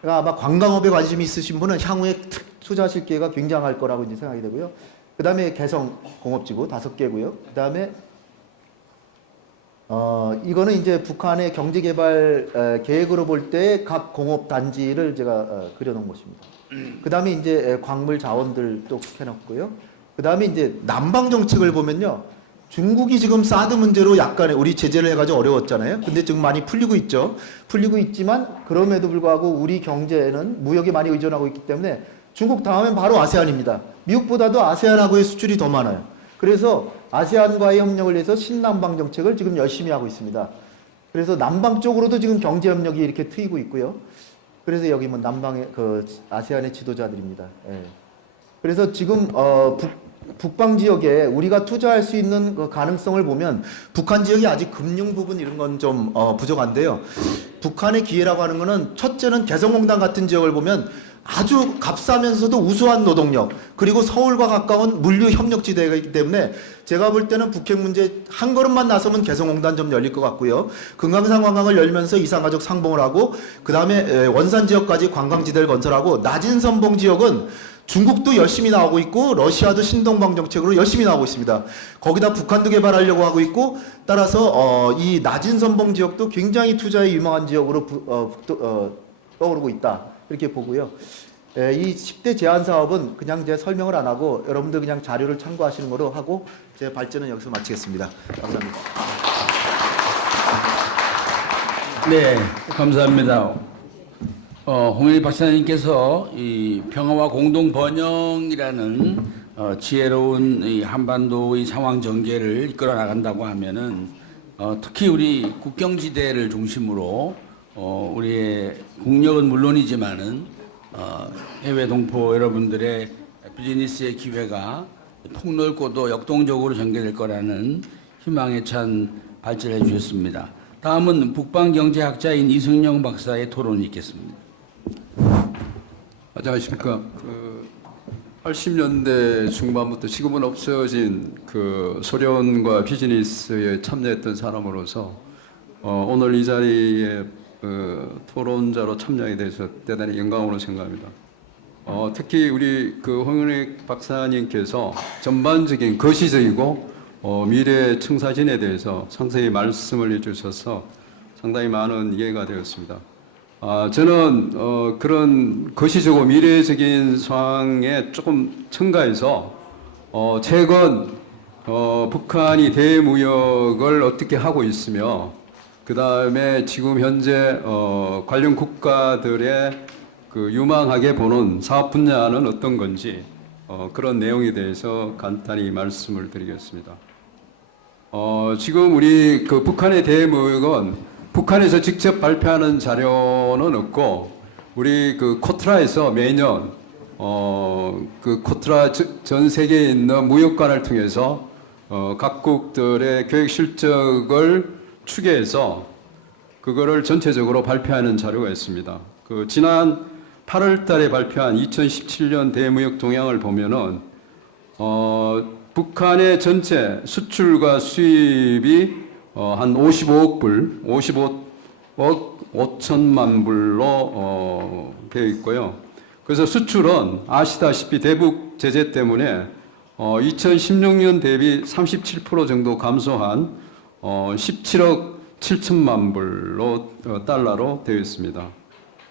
그러니까 아마 관광업에 관심이 있으신 분은 향후에 투자하실 기회가 굉장할 거라고 이제 생각이 되고요. 그 다음에 개성 공업지구 5개고요. 그 다음에 이거는 이제 북한의 경제개발 계획으로 볼 때 각 공업단지를 제가 그려놓은 것입니다. 그 다음에 이제 광물 자원들 또 해놨고요. 그 다음에 이제 남방 정책을 보면요. 중국이 지금 사드 문제로 약간의 우리 제재를 해가지고 어려웠잖아요. 근데 지금 많이 풀리고 있죠. 풀리고 있지만 그럼에도 불구하고 우리 경제는 무역에 많이 의존하고 있기 때문에 중국 다음엔 바로 아세안입니다. 미국보다도 아세안하고의 수출이 더 많아요. 그래서 아세안과의 협력을 해서 신남방 정책을 지금 열심히 하고 있습니다. 그래서 남방 쪽으로도 지금 경제 협력이 이렇게 트이고 있고요. 그래서 여기 뭐 남방의 그 아세안의 지도자들입니다. 예. 그래서 지금 북방 지역에 우리가 투자할 수 있는 그 가능성을 보면 북한 지역이 아직 금융 부분 이런 건 좀 부족한데요. 북한의 기회라고 하는 거는 첫째는 개성공단 같은 지역을 보면 아주 값싸면서도 우수한 노동력, 그리고 서울과 가까운 물류 협력지대이기 때문에 제가 볼 때는 북핵 문제 한 걸음만 나서면 개성공단 좀 열릴 것 같고요. 금강산 관광을 열면서 이산가족 상봉을 하고, 그 다음에 원산 지역까지 관광지대를 건설하고, 낮은 선봉 지역은 중국도 열심히 나오고 있고 러시아도 신동방 정책으로 열심히 나오고 있습니다. 거기다 북한도 개발하려고 하고 있고, 따라서 이 낮은 선봉 지역도 굉장히 투자에 유망한 지역으로 떠오르고 있다, 이렇게 보고요. 이 10대 제한 사업은 그냥 제 설명을 안 하고 여러분들 그냥 자료를 참고하시는 거로 하고 제 발제는 여기서 마치겠습니다. 감사합니다. 네, 감사합니다. 홍현희 박사님께서 이 평화와 공동 번영이라는 지혜로운 이 한반도의 상황 전개를 이끌어 나간다고 하면은 특히 우리 국경지대를 중심으로 우리의 국력은 물론이지만은 해외 동포 여러분들의 비즈니스의 기회가 폭넓고도 역동적으로 전개될 거라는 희망에 찬 발제를 해주셨습니다. 다음은 북방경제학자인 이승영 박사의 토론이 있겠습니다. 안녕하십니까. 80년대 중반부터 지금은 없어진 소련과 비즈니스에 참여했던 사람으로서 오늘 이 자리에 토론자로 참여하게 돼서 대단히 영광으로 생각합니다. 특히 우리 홍현희 박사님께서 전반적인 거시적이고 미래 청사진에 대해서 상세히 말씀을 해주셔서 상당히 많은 이해가 되었습니다. 저는 그런 거시적이고 미래적인 상황에 조금 첨가해서 최근 북한이 대무역을 어떻게 하고 있으며, 그 다음에 지금 현재 관련 국가들의 유망하게 보는 사업 분야는 어떤 건지 그런 내용에 대해서 간단히 말씀을 드리겠습니다. 지금 우리 북한의 대무역은 북한에서 직접 발표하는 자료는 없고, 우리 코트라에서 매년 코트라 전 세계에 있는 무역관을 통해서 각국들의 교육 실적을 추계해서 그거를 전체적으로 발표하는 자료가 있습니다. 지난 8월 달에 발표한 2017년 대무역 동향을 보면은 북한의 전체 수출과 수입이 한 55억 불, 55억 5천만 불로 되어 있고요. 그래서 수출은 아시다시피 대북 제재 때문에 2016년 대비 37% 정도 감소한 17억 7천만 불로 달러로 되어 있습니다.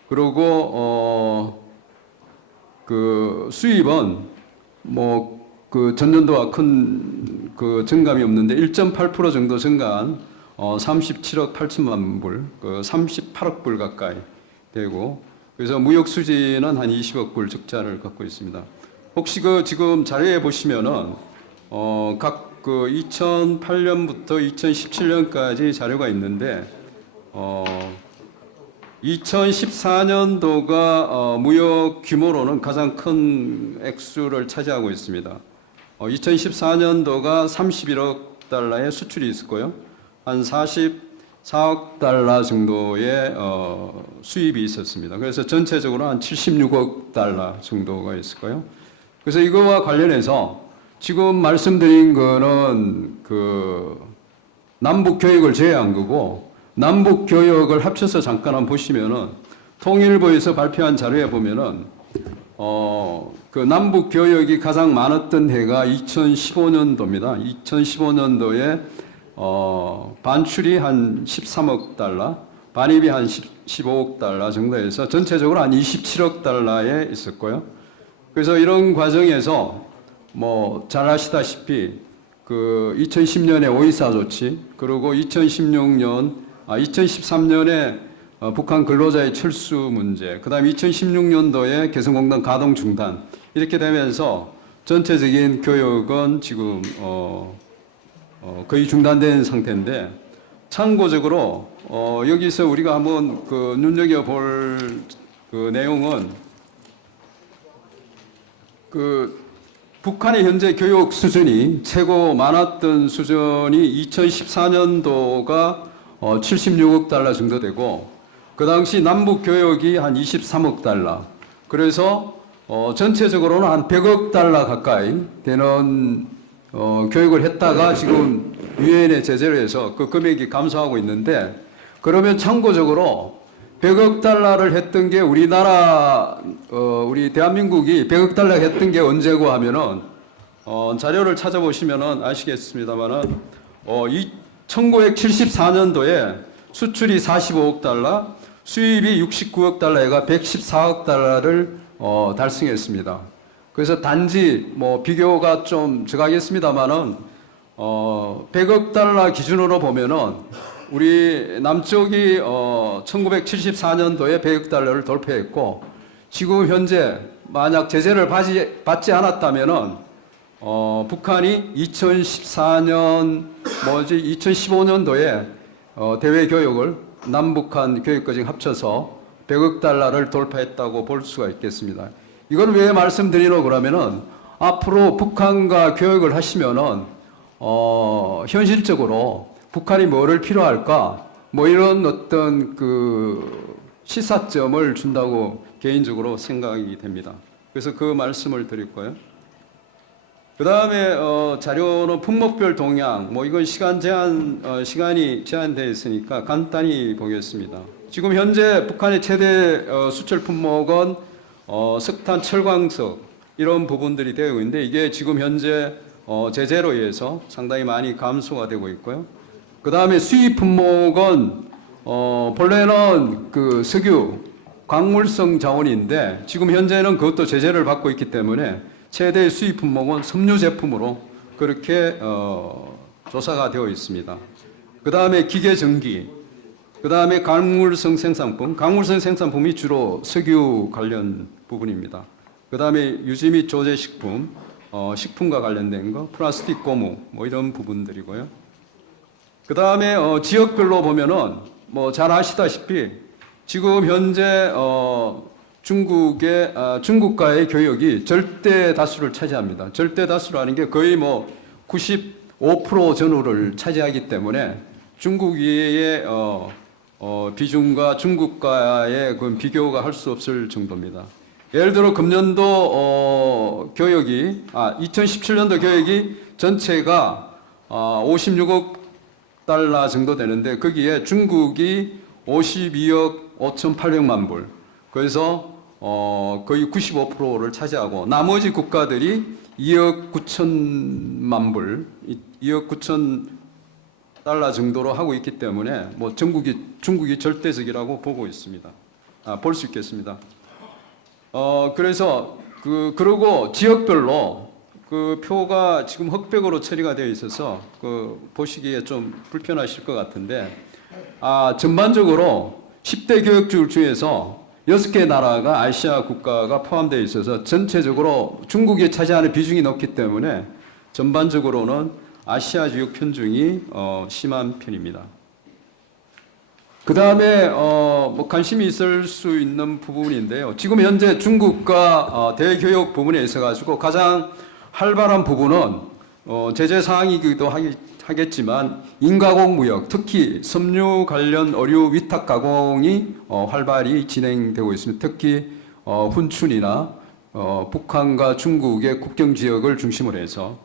그리고 수입은 전년도와 큰 증감이 없는데 1.8% 정도 증가한 37억 8천만 불, 38억 불 가까이 되고, 그래서 무역 수지는 한 20억 불 적자를 갖고 있습니다. 혹시 지금 자료에 보시면은 각 2008년부터 2017년까지 자료가 있는데 2014년도가 무역 규모로는 가장 큰 액수를 차지하고 있습니다. 2014년도가 31억 달러의 수출이 있었고요. 한 44억 달러 정도의 수입이 있었습니다. 그래서 전체적으로 한 76억 달러 정도가 있었고요. 그래서 이거와 관련해서 지금 말씀드린 거는 남북 교역을 제외한 거고, 남북 교역을 합쳐서 잠깐 한번 보시면은 통일부에서 발표한 자료에 보면은 남북 교역이 가장 많았던 해가 2015년도입니다. 2015년도에 반출이 한 13억 달러, 반입이 한 15억 달러 정도에서 전체적으로 한 27억 달러에 있었고요. 그래서 이런 과정에서 잘 아시다시피 2010년에 오이사 조치, 그리고 2013년에 북한 근로자의 철수 문제, 그 다음에 2016년도에 개성공단 가동 중단, 이렇게 되면서 전체적인 교역은 지금 거의 중단된 상태인데, 참고적으로 여기서 우리가 한번 눈여겨볼 내용은 북한의 현재 교육 수준이 최고 많았던 수준이 2014년도가 76억 달러 정도 되고, 그 당시 남북 교역이 한 23억 달러. 그래서 전체적으로는 한 100억 달러 가까이 되는 교육을 했다가 지금 유엔의 제재로 해서 그 금액이 감소하고 있는데, 그러면 참고적으로 100억 달러를 했던 게 우리나라, 우리 대한민국이 100억 달러 했던 게 언제고 하면은, 자료를 찾아보시면은 아시겠습니다만은, 1974년도에 수출이 45억 달러, 수입이 69억 달러가 114억 달러를 달성했습니다. 그래서 단지 뭐 비교가 좀 적하겠습니다만은, 100억 달러 기준으로 보면은 우리 남쪽이 1974년도에 100억 달러를 돌파했고, 지금 현재 만약 제재를 받지 않았다면은 북한이 2015년도에 대외 교역을 남북한 교육과정 합쳐서 100억 달러를 돌파했다고 볼 수가 있겠습니다. 이걸 왜 말씀드리노 그러면은, 앞으로 북한과 교역을 하시면은 현실적으로 북한이 뭐를 필요할까? 뭐 이런 어떤 그 시사점을 준다고 개인적으로 생각이 됩니다. 그래서 그 말씀을 드릴 거예요. 그 다음에 자료는 품목별 동향, 뭐 이건 시간이 제한되어 있으니까 간단히 보겠습니다. 지금 현재 북한의 최대 수출 품목은 석탄, 철광석 이런 부분들이 되고 있는데, 이게 지금 현재 제재로 인해서 상당히 많이 감소가 되고 있고요. 그 다음에 수입 품목은 본래는 그 석유, 광물성 자원인데 지금 현재는 그것도 제재를 받고 있기 때문에 최대 수입 품목은 섬유 제품으로 그렇게 조사가 되어 있습니다. 그 다음에 기계 전기, 그 다음에 광물성 생산품, 광물성 생산품이 주로 석유 관련 부분입니다. 그 다음에 유지 및 조제 식품, 식품과 관련된 거, 플라스틱 고무, 뭐 이런 부분들이고요. 그 다음에 지역별로 보면은 뭐 잘 아시다시피 지금 현재 중국과의 교역이 절대 다수를 차지합니다. 절대 다수라는 게 거의 뭐 95% 전후를 차지하기 때문에 중국 외의 비중과 중국과의 그 비교가 할 수 없을 정도입니다. 예를 들어 금년도 교역이 2017년도 교역이 전체가 56억 달러 정도 되는데, 거기에 중국이 52억 5,800만 불, 그래서 거의 95%를 차지하고 나머지 국가들이 2억 9천만 불, 2억 9천 달러 정도로 하고 있기 때문에 뭐 중국이 절대적이라고 보고 있습니다. 볼 수 있겠습니다. 그래서 그리고 지역별로 그 표가 지금 흑백으로 처리가 되어 있어서 보시기에 좀 불편하실 것 같은데, 전반적으로 10대 교역국 중에서 6개 나라가 아시아 국가가 포함되어 있어서 전체적으로 중국이 차지하는 비중이 높기 때문에 전반적으로는 아시아 지역 편중이 심한 편입니다. 그 다음에 뭐 관심이 있을 수 있는 부분인데요. 지금 현재 중국과 대교역 부분에 있어 가지고 가장 활발한 부분은 제재 사항이기도 하겠지만 인가공 무역, 특히 섬유 관련 의류 위탁 가공이 활발히 진행되고 있습니다. 특히 훈춘이나 북한과 중국의 국경 지역을 중심으로 해서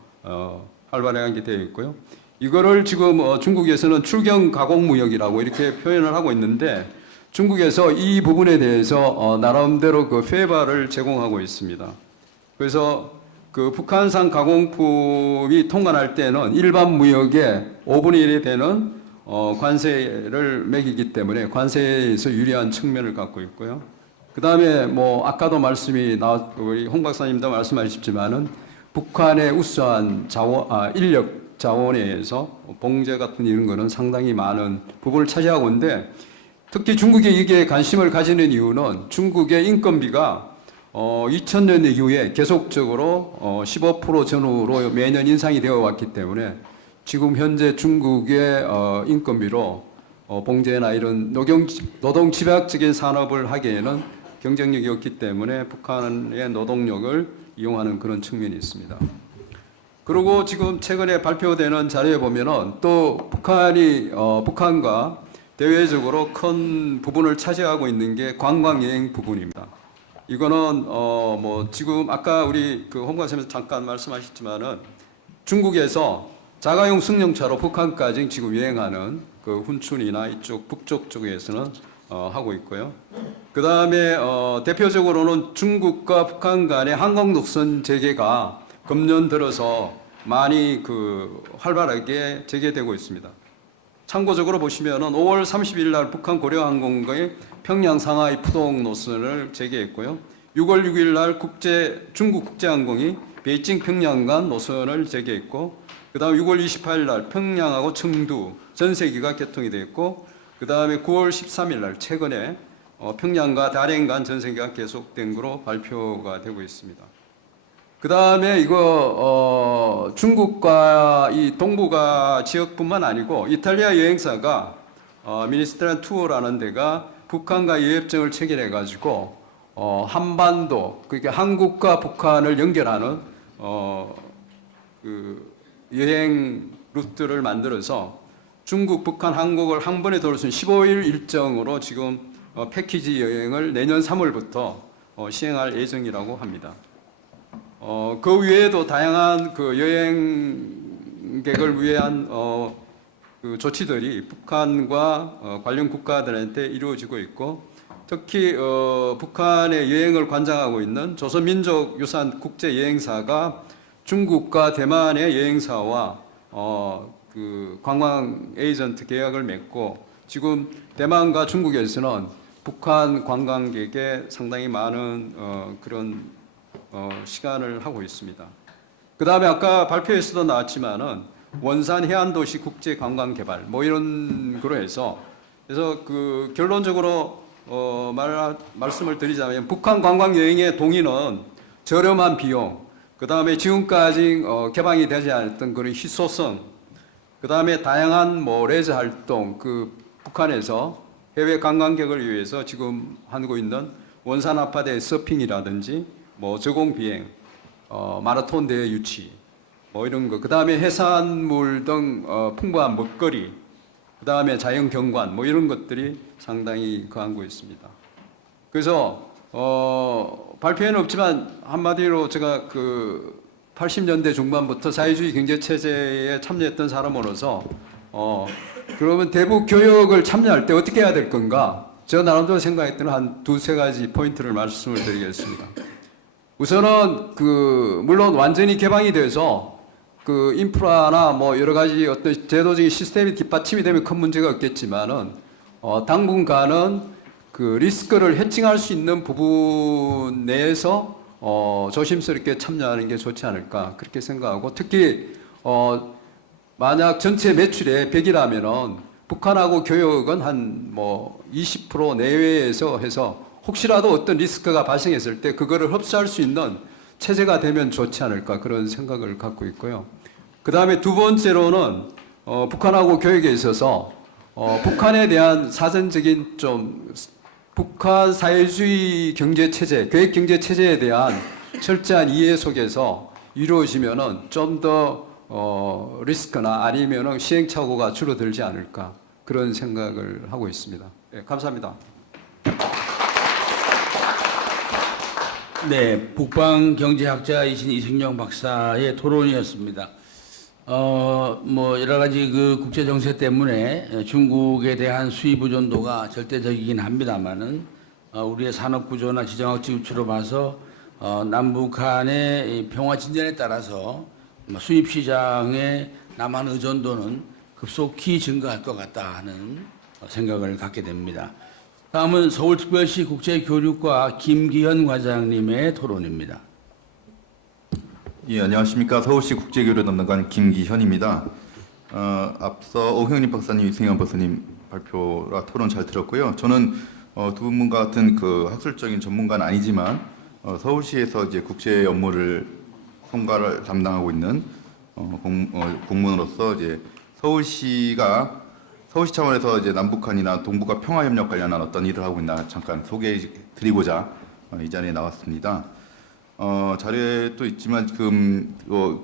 활발하게 되어 있고요. 이거를 지금 중국에서는 출경 가공 무역이라고 이렇게 표현을 하고 있는데, 중국에서 이 부분에 대해서 나름대로 그 페이바를 제공하고 있습니다. 그래서 그 북한산 가공품이 통관할 때는 일반 무역의 5분의 1이 되는 관세를 매기기 때문에 관세에서 유리한 측면을 갖고 있고요. 그 다음에 뭐 아까도 우리 홍 박사님도 말씀하셨지만은 북한의 우수한 인력 자원에 의해서 봉제 같은 이런 거는 상당히 많은 부분을 차지하고 있는데, 특히 중국이 이게 관심을 가지는 이유는 중국의 인건비가 2000년 이후에 계속적으로 15% 전후로 매년 인상이 되어 왔기 때문에 지금 현재 중국의 인건비로 봉제나 이런 노동 집약적인 산업을 하기에는 경쟁력이 없기 때문에 북한의 노동력을 이용하는 그런 측면이 있습니다. 그리고 지금 최근에 발표되는 자료에 보면은 또 북한과 대외적으로 큰 부분을 차지하고 있는 게 관광 여행 부분입니다. 이거는 뭐 지금 아까 우리 그 홍 과장님 잠깐 말씀하셨지만은 중국에서 자가용 승용차로 북한까지 지금 여행하는 그 훈춘이나 이쪽 북쪽 쪽에서는 하고 있고요. 그 다음에 대표적으로는 중국과 북한 간의 항공 노선 재개가 금년 들어서 많이 그 활발하게 재개되고 있습니다. 참고적으로 보시면은 5월 30일 날 북한 고려항공의 평양 상하이 푸동 노선을 재개했고요. 6월 6일 날 중국 국제항공이 베이징 평양 간 노선을 재개했고, 그다음 6월 28일 날 평양하고 청두 전세기가 개통이 됐고, 그다음에 9월 13일 날 최근에 평양과 다롄 간 전세기가 계속된 것으로 발표가 되고 있습니다. 그 다음에 이거 중국과 이 동북아 지역뿐만 아니고 이탈리아 여행사가 미니스트란 투어라는 데가 북한과 여협정을 체결해 가지고 한반도, 그러니까 한국과 북한을 연결하는 그 여행 루트를 만들어서 중국, 북한, 한국을 한 번에 돌 수 있는 15일 일정으로 지금 패키지 여행을 내년 3월부터 시행할 예정이라고 합니다. 그 외에도 다양한 그 여행객을 위한 그 조치들이 북한과 관련 국가들한테 이루어지고 있고, 특히 북한의 여행을 관장하고 있는 조선민족유산 국제여행사가 중국과 대만의 여행사와 그 관광 에이전트 계약을 맺고, 지금 대만과 중국에서는 북한 관광객에 상당히 많은 그런 시간을 하고 있습니다. 그 다음에 아까 발표에서도 나왔지만은 원산 해안도시 국제관광개발 뭐 이런 거로 해서, 그래서 그 결론적으로 말씀을 드리자면 북한 관광 여행의 동의는 저렴한 비용, 그 다음에 지금까지 개방이 되지 않았던 그런 희소성, 그 다음에 다양한 뭐 레저 활동, 그 북한에서 해외 관광객을 위해서 지금 하고 있는 원산 아파트의 서핑이라든지 뭐 저공 비행, 마라톤 대회 유치, 뭐 이런 거, 그 다음에 해산물 등 풍부한 먹거리, 그 다음에 자연 경관, 뭐 이런 것들이 상당히 거하고 있습니다. 그래서 발표에는 없지만 한마디로 제가 그 80년대 중반부터 사회주의 경제 체제에 참여했던 사람으로서 그러면 대북 교역을 참여할 때 어떻게 해야 될 건가? 저 나름대로 생각했던 한 두세 가지 포인트를 말씀을 드리겠습니다. 우선은 그 물론 완전히 개방이 돼서 그 인프라나 뭐 여러 가지 어떤 제도적인 시스템이 뒷받침이 되면 큰 문제가 없겠지만은 당분간은 그 리스크를 해칭할 수 있는 부분 내에서 조심스럽게 참여하는 게 좋지 않을까 그렇게 생각하고, 특히 만약 전체 매출의 100이라면은 북한하고 교역은 한 뭐 20% 내외에서 해서 혹시라도 어떤 리스크가 발생했을 때 그거를 흡수할 수 있는 체제가 되면 좋지 않을까 그런 생각을 갖고 있고요. 그 다음에 두 번째로는 북한하고 교역에 있어서 북한에 대한 사전적인 좀 북한 사회주의 경제 체제, 계획 경제 체제에 대한 철저한 이해 속에서 이루어지면은 좀 더 리스크나 아니면은 시행착오가 줄어들지 않을까 그런 생각을 하고 있습니다. 네, 감사합니다. 네, 북방 경제학자이신 이승용 박사의 토론이었습니다. 뭐 여러 가지 그 국제 정세 때문에 중국에 대한 수입 의존도가 절대적이긴 합니다만은 우리의 산업 구조나 지정학적 위치로 봐서 남북한의 평화 진전에 따라서 수입 시장의 남한 의존도는 급속히 증가할 것 같다 하는 생각을 갖게 됩니다. 다음은 서울특별시 국제교류과 김기현 과장님의 토론입니다. 예, 안녕하십니까. 서울시 국제교류담당관 김기현입니다. 앞서 오형림 박사님, 이승현 박사님 발표라 토론 잘 들었고요. 저는 두 분과 같은 그 학술적인 전문가는 아니지만 서울시에서 이제 국제 업무를 총괄을 담당하고 있는 공무원으로서 이제 서울시 차원에서 이제 남북한이나 동북아 평화협력 관련한 어떤 일을 하고 있나 잠깐 소개해드리고자 이 자리에 나왔습니다. 자료에도 있지만 지금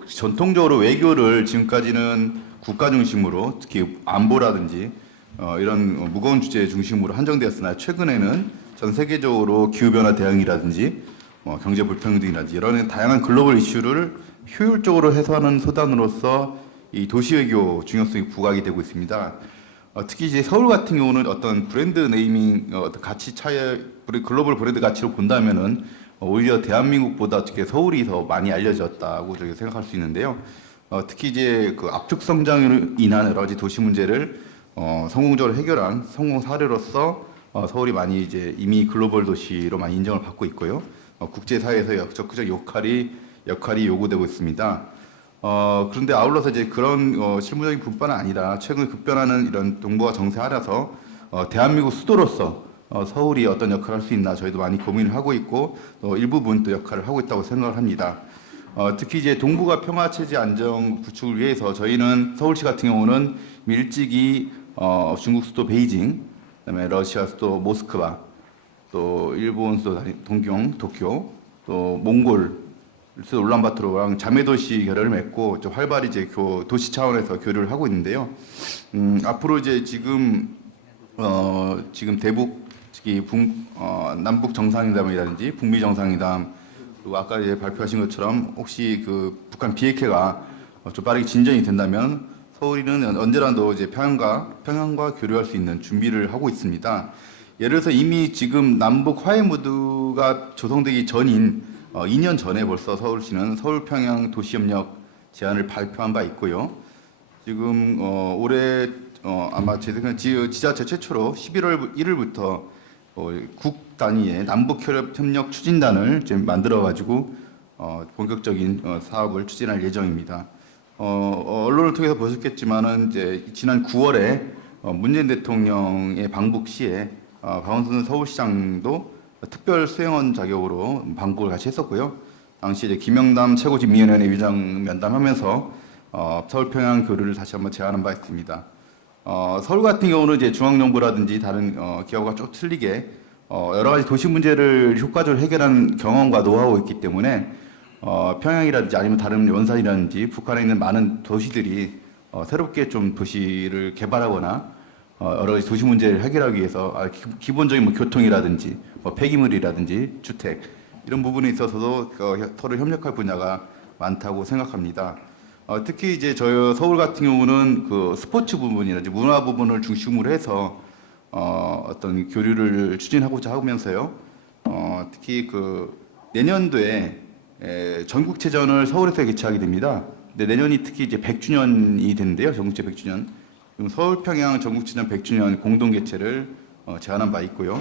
전통적으로 외교를 지금까지는 국가 중심으로 특히 안보라든지 이런 무거운 주제 중심으로 한정되었으나 최근에는 전 세계적으로 기후변화 대응이라든지 경제 불평등이라든지 이런 다양한 글로벌 이슈를 효율적으로 해소하는 수단으로서 이 도시 외교 중요성이 부각이 되고 있습니다. 특히 이제 서울 같은 경우는 어떤 브랜드 네이밍 어떤 가치 차이 글로벌 브랜드 가치로 본다면은 오히려 대한민국보다 어떻게 서울이 더 많이 알려졌다고 저희 생각할 수 있는데요. 특히 이제 그 압축 성장으로 인한 여러 가지 도시 문제를 성공적으로 해결한 성공 사례로서 서울이 많이 이제 이미 글로벌 도시로 많이 인정을 받고 있고요. 국제사회에서 적극적 역할이 요구되고 있습니다. 그런데 아울러서 이제 그런 실무적인 분뿐만 아니라 최근 급변하는 이런 동북아 정세 하라서 대한민국 수도로서 서울이 어떤 역할을 할 수 있나 저희도 많이 고민을 하고 있고 또 일부분 또 역할을 하고 있다고 생각을 합니다. 특히 이제 동북아 평화 체제 안정 구축을 위해서 저희는 서울시 같은 경우는 일찍이 중국 수도 베이징, 그다음에 러시아 수도 모스크바, 또 일본 수도 동경, 도쿄, 또 몽골 수도 울란바토르랑 자매도시 결의를 맺고 좀 활발히 이제 도시 차원에서 교류를 하고 있는데요. 앞으로 이제 지금 대북 특히 남북 정상회담이라든지 북미 정상회담 그리고 아까 이제 발표하신 것처럼 혹시 그 북한 비핵화가 좀 빠르게 진전이 된다면 서울이는 언제라도 이제 평양과 교류할 수 있는 준비를 하고 있습니다. 예를 들어서 이미 지금 남북 화해 무드가 조성되기 전인 2년 전에 벌써 서울시는 서울-평양 도시협력 제안을 발표한 바 있고요. 지금 올해 아마 제 생각에 지자체 최초로 11월 1일부터 국 단위의 남북협력 추진단을 지금 만들어가지고 본격적인 사업을 추진할 예정입니다. 언론을 통해서 보셨겠지만은 이제 지난 9월에 문재인 대통령의 방북 시에 박원순 서울시장도 특별 수행원 자격으로 방북을 같이 했었고요. 당시 이제 김영남 최고진미위원회 위장 면담하면서 서울 평양 교류를 다시 한번 제안한 바 있습니다. 서울 같은 경우는 이제 중앙정부라든지 다른 기업과 좀 틀리게 여러 가지 도시 문제를 효과적으로 해결하는 경험과 노하우가 있기 때문에 평양이라든지 아니면 다른 원산이라든지 북한에 있는 많은 도시들이 새롭게 좀 도시를 개발하거나 여러 가지 도시 문제를 해결하기 위해서 기본적인 뭐 교통이라든지 뭐 폐기물이라든지 주택 이런 부분에 있어서도 서로 협력할 분야가 많다고 생각합니다. 특히 이제 저희 서울 같은 경우는 그 스포츠 부분이라든지 문화 부분을 중심으로 해서 어떤 교류를 추진하고자 하면서요. 특히 그 내년도에 전국체전을 서울에서 개최하게 됩니다. 근데 내년이 특히 이제 100주년이 되는데요. 전국체 100주년. 서울 평양 전국체전 100주년 공동 개최를 제안한 바 있고요.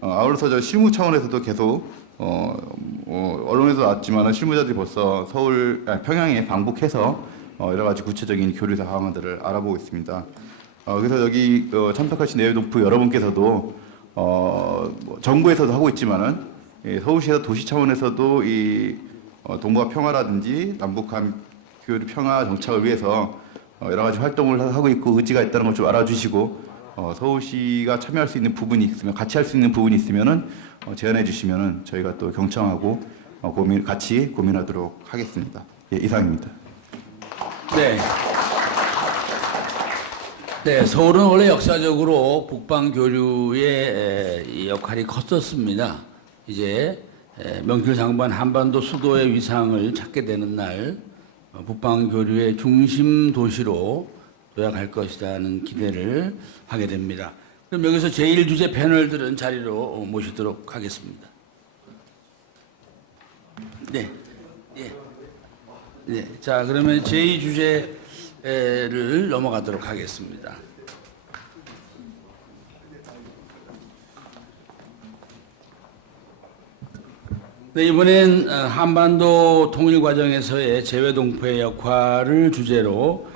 아울러서 저 실무 차원에서도 계속 언론에서 나왔지만 실무자들이 벌써 평양에 방북해서 여러 가지 구체적인 교류 사항들을 알아보고 있습니다. 그래서 여기 참석하신 내외동포 여러분께서도 정부에서도 하고 있지만은 서울시에서 도시 차원에서도 이 동북아 평화라든지 남북한 교류 평화 정착을 위해서 여러 가지 활동을 하고 있고 의지가 있다는 걸 좀 알아주시고 서울시가 참여할 수 있는 부분이 있으면 같이 할 수 있는 부분이 있으면은 제안해 주시면은 저희가 또 경청하고 같이 고민하도록 하겠습니다. 예, 이상입니다. 네. 네, 서울은 원래 역사적으로 북방 교류의 역할이 컸었습니다. 이제 명실상부한 한반도 수도의 위상을 찾게 되는 날 북방 교류의 중심 도시로 도약할 것이라는 기대를 하게 됩니다. 그럼 여기서 제1주제 패널들은 자리로 모시도록 하겠습니다. 네. 예. 네. 자, 그러면 제2주제를 넘어가도록 하겠습니다. 네, 이번엔 한반도 통일 과정에서의 재외동포의 역할을 주제로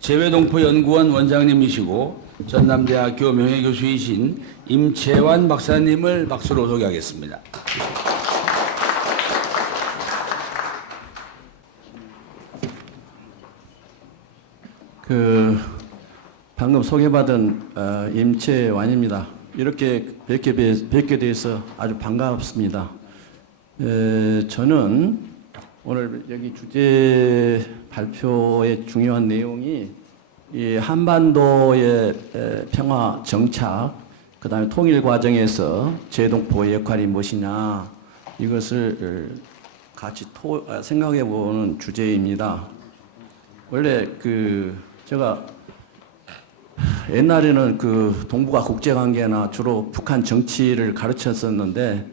재외동포연구원 원장님이시고 전남대학교 명예교수이신 임채환 박사님을 박수로 소개하겠습니다. 방금 소개받은 임채환입니다. 이렇게 뵙게 돼서 아주 반갑습니다. 저는 오늘 여기 주제 발표의 중요한 내용이 이 한반도의 평화 정착, 그다음에 통일 과정에서 제동포의 역할이 무엇이냐 이것을 같이 생각해 보는 주제입니다. 원래 제가 옛날에는 동북아 국제 관계나 주로 북한 정치를 가르쳤었는데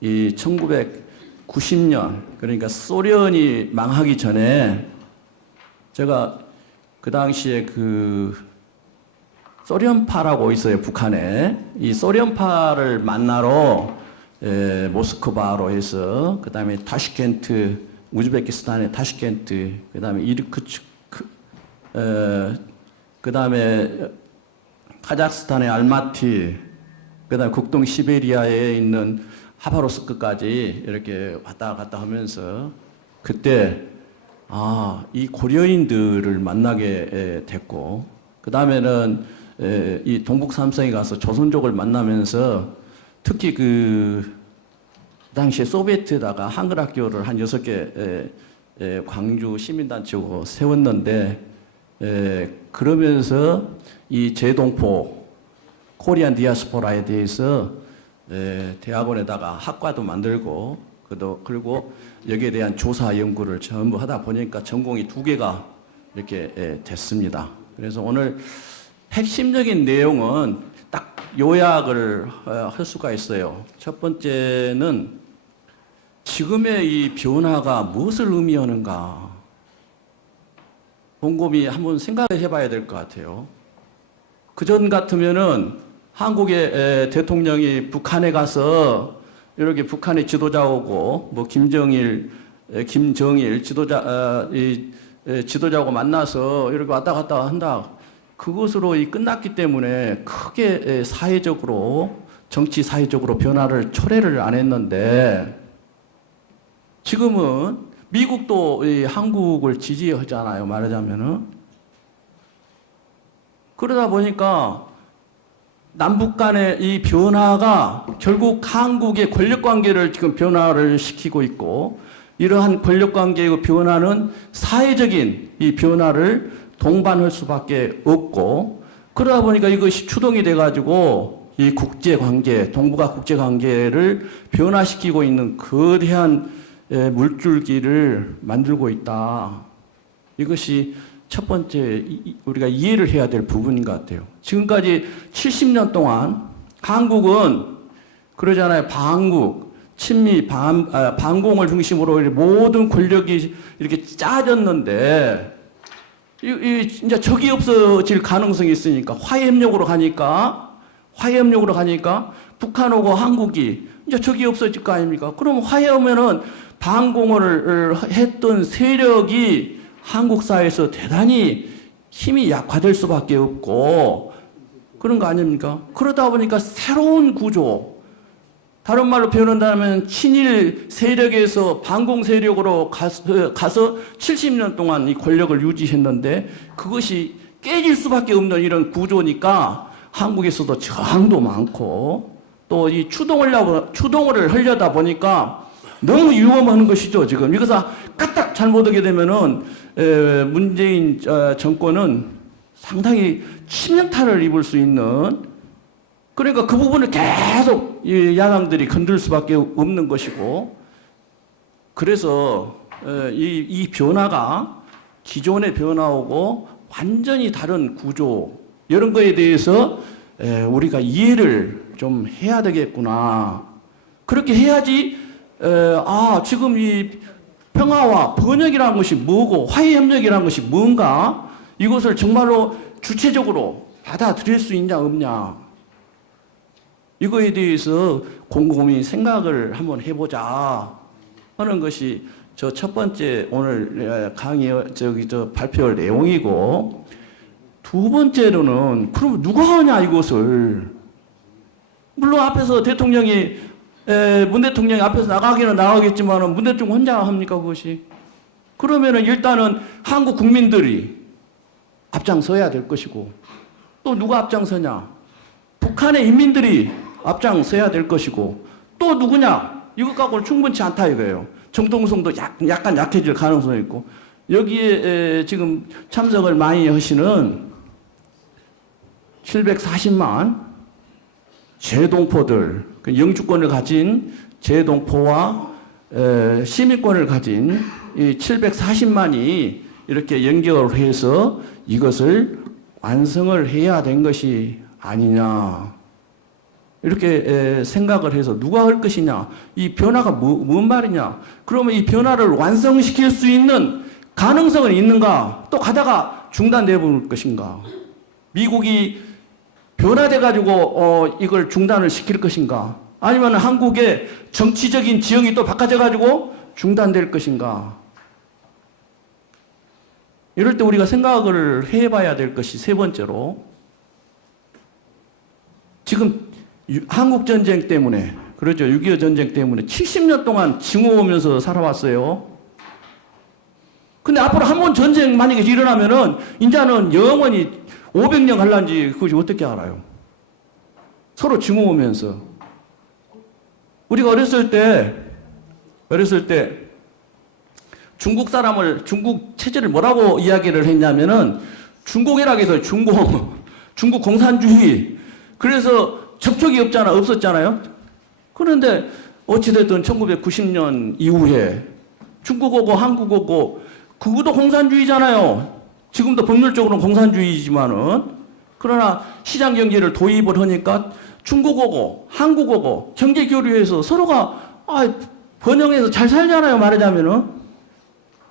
이 1990년 그러니까 소련이 망하기 전에 제가 그 당시에 소련파라고 있어요, 북한에. 이 소련파를 만나러 모스크바로 해서 그다음에 타슈켄트, 우즈베키스탄의 타슈켄트, 그다음에 이르크츠크, 그다음에 카자흐스탄의 알마티, 그다음에 국동 시베리아에 있는 하바로스크까지 이렇게 왔다 갔다 하면서 그때 이 고려인들을 만나게 됐고, 그 다음에는 이 동북 삼성에 가서 조선족을 만나면서 특히 당시에 소비에트에다가 한글 학교를 한 6개 광주 시민단체로 세웠는데, 그러면서 이 제동포 코리안 디아스포라에 대해서 대학원에다가 학과도 만들고, 그리고 여기에 대한 조사 연구를 전부 하다 보니까 전공이 2개가 이렇게 됐습니다. 그래서 오늘 핵심적인 내용은 딱 요약을 할 수가 있어요. 첫 번째는 지금의 이 변화가 무엇을 의미하는가 곰곰이 한번 생각을 해봐야 될 것 같아요. 그전 같으면은 한국의 대통령이 북한에 가서 이렇게 북한의 지도자하고 뭐 김정일 지도자하고 만나서 이렇게 왔다 갔다 한다. 그것으로 끝났기 때문에 크게 정치 사회적으로 변화를 초래를 안 했는데, 지금은 미국도 한국을 지지하잖아요, 말하자면은. 그러다 보니까 남북 간의 이 변화가 결국 한국의 권력 관계를 지금 변화를 시키고 있고, 이러한 권력 관계의 변화는 사회적인 이 변화를 동반할 수밖에 없고, 그러다 보니까 이것이 추동이 돼가지고 이 국제 관계, 동북아 국제 관계를 변화시키고 있는 거대한 물줄기를 만들고 있다. 이것이 첫 번째 우리가 이해를 해야 될 부분인 것 같아요. 지금까지 70년 동안 한국은 그러잖아요. 방국, 친미, 반공을 중심으로 모든 권력이 이렇게 짜졌는데, 이제 적이 없어질 가능성이 있으니까 화해협력으로 가니까 북한하고 한국이 이제 적이 없어질 거 아닙니까? 그럼 화해하면은 반공을 했던 세력이 한국 사회에서 대단히 힘이 약화될 수밖에 없고 그런 거 아닙니까? 그러다 보니까 새로운 구조, 다른 말로 표현한다면 친일 세력에서 반공 세력으로 가서 70년 동안 이 권력을 유지했는데 그것이 깨질 수밖에 없는 이런 구조니까 한국에서도 저항도 많고 또 이 추동을 하려다 보니까 너무 위험한 것이죠. 지금 이것을 까딱 잘못하게 되면은 문재인 정권은 상당히 치명타를 입을 수 있는, 그러니까 그 부분을 계속 이 야당들이 건들 수밖에 없는 것이고, 그래서 이 변화가 기존의 변화하고 완전히 다른 구조, 이런 거에 대해서 우리가 이해를 좀 해야 되겠구나. 그렇게 해야지 지금 이 평화와 번영이라는 것이 뭐고 화해협력이라는 것이 뭔가, 이것을 정말로 주체적으로 받아들일 수 있냐 없냐, 이거에 대해서 곰곰이 생각을 한번 해보자 하는 것이 저 첫 번째 오늘 발표할 내용이고, 두 번째로는 그럼 누가 하냐 이것을. 물론 앞에서 문 대통령이 앞에서 나가기는 나가겠지만 문 대통령 혼자 합니까 그것이? 그러면은 일단은 한국 국민들이 앞장서야 될 것이고, 또 누가 앞장서냐? 북한의 인민들이 앞장서야 될 것이고, 또 누구냐? 이것 갖고는 충분치 않다 이거예요. 정통성도 약간 약해질 가능성이 있고 여기에 지금 참석을 많이 하시는 740만 재동포들, 그 영주권을 가진 재동포와 시민권을 가진 이 740만이 이렇게 연결해서 이것을 완성을 해야 된 것이 아니냐. 이렇게 생각을 해서 누가 할 것이냐. 이 변화가 뭔 말이냐. 그러면 이 변화를 완성시킬 수 있는 가능성은 있는가? 또 가다가 중단돼 볼 것인가? 미국이 변화돼가지고 이걸 중단을 시킬 것인가? 아니면 한국의 정치적인 지형이 또 바꿔져가지고 중단될 것인가? 이럴 때 우리가 생각을 해봐야 될 것이 세 번째로 지금 한국전쟁 때문에 그렇죠. 6.25 전쟁 때문에 70년 동안 징후오면서 살아왔어요. 근데 앞으로 한 번 전쟁 만약에 일어나면은 이제는 영원히 500년 갈란지 그것이 어떻게 알아요? 서로 징후오면서 우리가 어렸을 때 중국 사람을 중국 체제를 뭐라고 이야기를 했냐면은 중공이라고 해서 중국 공산주의. 그래서 접촉이 없었잖아요. 그런데 어찌됐든 1990년 이후에 중국어고 한국어고 그것도 공산주의잖아요. 지금도 법률적으로는 공산주의지만은 그러나 시장 경제를 도입을 하니까 중국어고 한국어고 경제 교류해서 서로가 번영해서 잘 살잖아요. 말하자면은.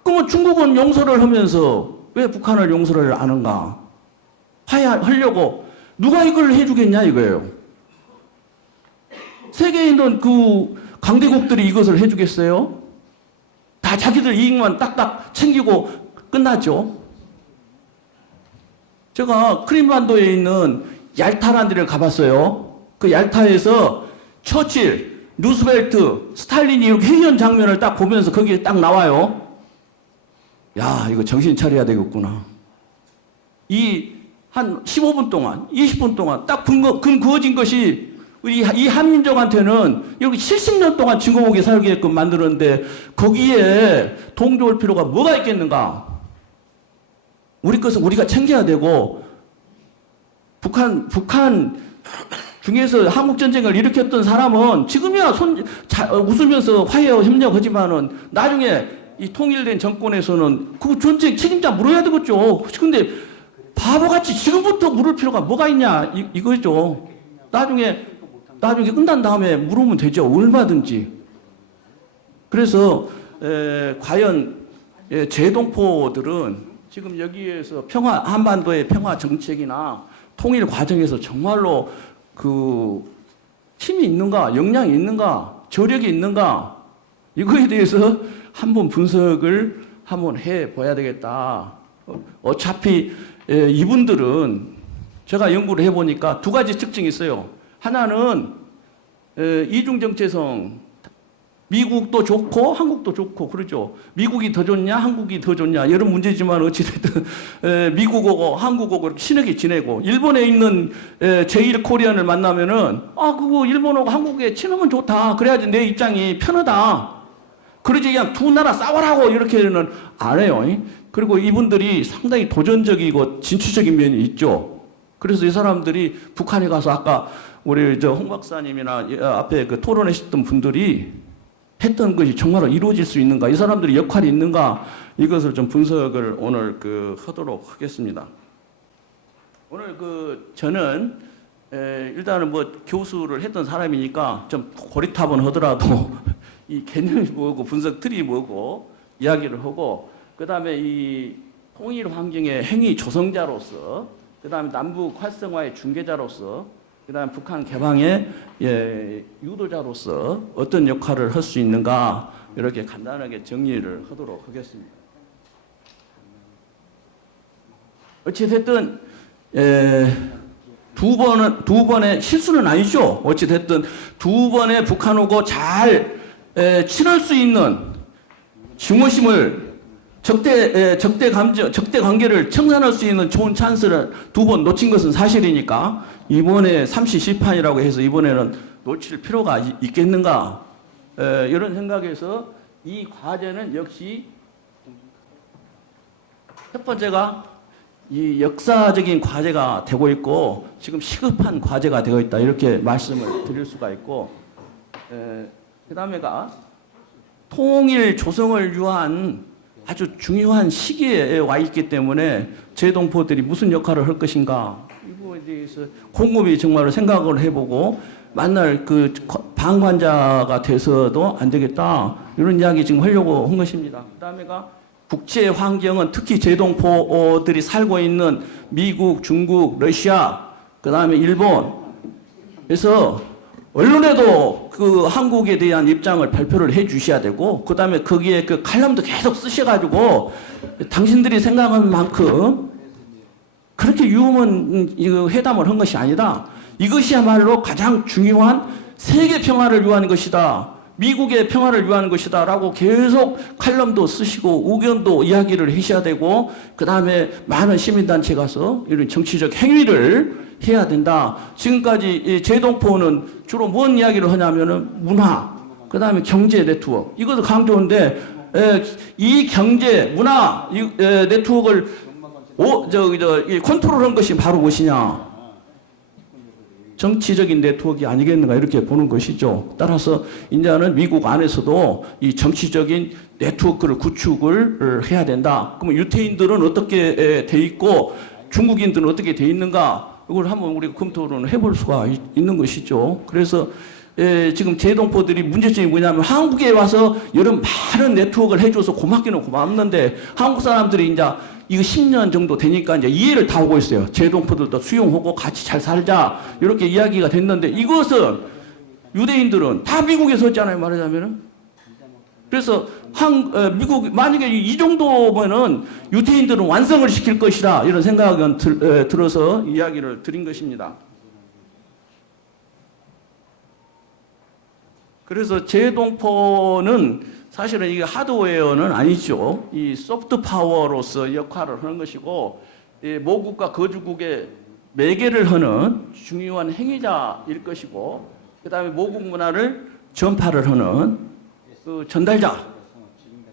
그러면 중국은 용서를 하면서 왜 북한을 용서를 안 하는가? 화해하려고 누가 이걸 해주겠냐 이거예요. 세계에 있는 그 강대국들이 이것을 해주겠어요? 다 자기들 이익만 딱딱 챙기고 끝나죠. 제가 크림반도에 있는 얄타라는 데를 가봤어요. 그 얄타에서 처칠, 루스벨트, 스탈린이 이렇게 회의한 장면을 딱 보면서 거기에 딱 나와요. 야, 이거 정신 차려야 되겠구나. 한 15분 동안, 20분 동안 딱 그어진 것이 이 한민족한테는 여기 70년 동안 징후오게 살게끔 만들었는데 거기에 동조할 필요가 뭐가 있겠는가? 우리 것은 우리가 챙겨야 되고 북한 중에서 한국전쟁을 일으켰던 사람은 지금이야 웃으면서 화해하고 협력하지만은 나중에 이 통일된 정권에서는 그 전쟁 책임자 물어야 되겠죠. 근데 바보같이 지금부터 물을 필요가 뭐가 있냐 이거죠. 나중에 끝난 다음에 물으면 되죠. 얼마든지. 그래서 과연 재동포들은 지금 여기에서 한반도의 평화 정책이나 통일 과정에서 정말로 그 힘이 있는가, 역량이 있는가, 저력이 있는가 이거에 대해서 한번 분석을 한번 해봐야 되겠다. 어차피 이분들은 제가 연구를 해보니까 두 가지 특징이 있어요. 하나는 이중정체성, 미국도 좋고 한국도 좋고 그러죠. 미국이 더 좋냐 한국이 더 좋냐 이런 문제지만 어찌됐든 미국하고 한국하고 이렇게 친하게 지내고 일본에 있는 제1코리안을 만나면은 그거 일본하고 한국에 친하면 좋다. 그래야지 내 입장이 편하다. 그러지 그냥 두 나라 싸우라고 이렇게는 안 해요. 그리고 이분들이 상당히 도전적이고 진취적인 면이 있죠. 그래서 이 사람들이 북한에 가서 아까 우리 홍 박사님이나 앞에 그 토론하셨던 분들이 했던 것이 정말로 이루어질 수 있는가, 이 사람들의 역할이 있는가, 이것을 좀 분석을 오늘 하도록 하겠습니다. 오늘 저는 일단은 교수를 했던 사람이니까 좀 고리타분 하더라도 이 개념이 뭐고 분석 틀이 뭐고 이야기를 하고 그 다음에 이 통일 환경의 행위 조성자로서 그 다음에 남북 활성화의 중개자로서 그 다음에 북한 개방의 유도자로서 어떤 역할을 할 수 있는가 이렇게 간단하게 정리를 하도록 하겠습니다. 어찌됐든 두 번의 실수는 아니죠. 어찌됐든 두 번의 북한하고 잘 친할 수 있는 증오심을 적대 관계를 청산할 수 있는 좋은 찬스를 두 번 놓친 것은 사실이니까 이번에 삼시 시판이라고 해서 이번에는 놓칠 필요가 있겠는가 이런 생각에서 이 과제는 역시 첫 번째가 이 역사적인 과제가 되고 있고 지금 시급한 과제가 되고 있다 이렇게 말씀을 드릴 수가 있고 그 다음에가 통일 조성을 위한 아주 중요한 시기에 와 있기 때문에 제동포들이 무슨 역할을 할 것인가 이 부분에 대해서 곰곰이 정말 생각을 해보고 만날 그 방관자가 돼서도 안 되겠다 이런 이야기 지금 하려고 한 것입니다. 그 다음에가 국제 환경은 특히 제동포들이 살고 있는 미국, 중국, 러시아, 그 다음에 일본에서 언론에도 그 한국에 대한 입장을 발표를 해 주셔야 되고, 그 다음에 거기에 그 칼럼도 계속 쓰셔가지고, 당신들이 생각하는 만큼 그렇게 유흥은 이거 회담을 한 것이 아니다. 이것이야말로 가장 중요한 세계 평화를 위한 것이다. 미국의 평화를 위한 것이다 라고 계속 칼럼도 쓰시고 의견도 이야기를 하셔야 되고 그 다음에 많은 시민단체 가서 이런 정치적 행위를 해야 된다. 지금까지 제동포는 주로 뭔 이야기를 하냐면은 문화, 그 다음에 경제 네트워크 이것도 강조인데 이 경제, 문화 네트워크를 컨트롤한 것이 바로 무엇이냐? 정치적인 네트워크가 아니겠는가 이렇게 보는 것이죠. 따라서 이제는 미국 안에서도 이 정치적인 네트워크를 구축을 해야 된다. 그러면 유태인들은 어떻게 돼 있고 중국인들은 어떻게 돼 있는가 이걸 한번 우리가 검토를 해볼 수가 있는 것이죠. 그래서 지금 제동포들이 문제점이 뭐냐면 한국에 와서 이런 많은 네트워크를 해줘서 고맙기는 고맙는데 한국 사람들이 이제 이거 10년 정도 되니까 이제 이해를 다 오고 있어요. 제동포들도 수용하고 같이 잘 살자 이렇게 이야기가 됐는데 이것은 유대인들은 다 미국에 섰잖아요. 말하자면은. 그래서 미국 만약에 이 정도면은 유태인들은 완성을 시킬 것이다 이런 생각은 들어서 이야기를 드린 것입니다. 그래서 제동포는 사실은 이게 하드웨어는 아니죠. 이 소프트 파워로서 역할을 하는 것이고 모국과 거주국의 매개를 하는 중요한 행위자일 것이고 그 다음에 모국 문화를 전파를 하는 그 전달자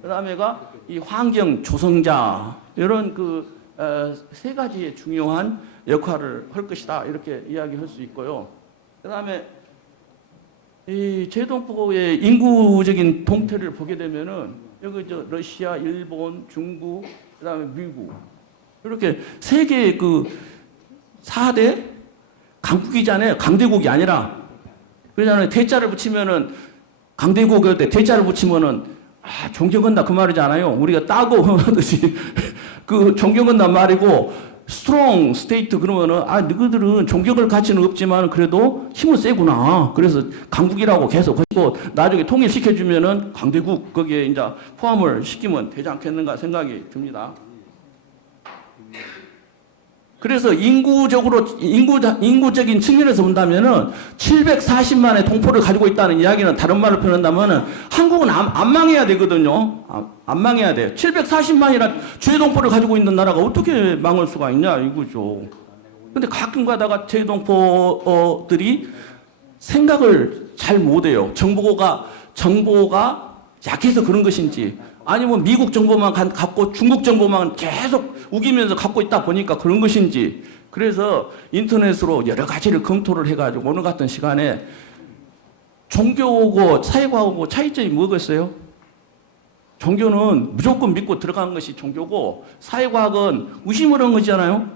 그 다음에가 이 환경 조성자 이런 그 세 가지의 중요한 역할을 할 것이다 이렇게 이야기할 수 있고요. 그 다음에 이 제동포의 인구적인 동태를 보게 되면은 여기 러시아, 일본, 중국, 그다음에 미국 이렇게 세계 그 4대 강국이잖아요. 강대국이 아니라 그러잖아요. 대자를 붙이면은 강대국일 때 대자를 붙이면은 존경한다 그 말이잖아요. 우리가 따고 하듯이 그 존경한다 말이고. 스트롱 스테이트 그러면은 너희들은 존경할 가치는 없지만 그래도 힘은 세구나. 그래서 강국이라고 계속 하시고 나중에 통일시켜주면은 강대국 거기에 이제 포함을 시키면 되지 않겠는가 생각이 듭니다. 그래서 인구적인 측면에서 본다면은 740만의 동포를 가지고 있다는 이야기는 다른 말로 표현한다면은 한국은 안 망해야 되거든요. 안 망해야 돼요. 740만이나 제동포를 가지고 있는 나라가 어떻게 망할 수가 있냐 이거죠. 근데 가끔 가다가 제동포들이 생각을 잘 못해요. 정보가 약해서 그런 것인지 아니면 미국 정보만 갖고 중국 정보만 계속 우기면서 갖고 있다 보니까 그런 것인지 그래서 인터넷으로 여러 가지를 검토를 해가지고 오늘 같은 시간에 종교하고 사회과하고 차이점이 뭐겠어요? 종교는 무조건 믿고 들어가는 것이 종교고 사회과학은 의심을 한 거잖아요.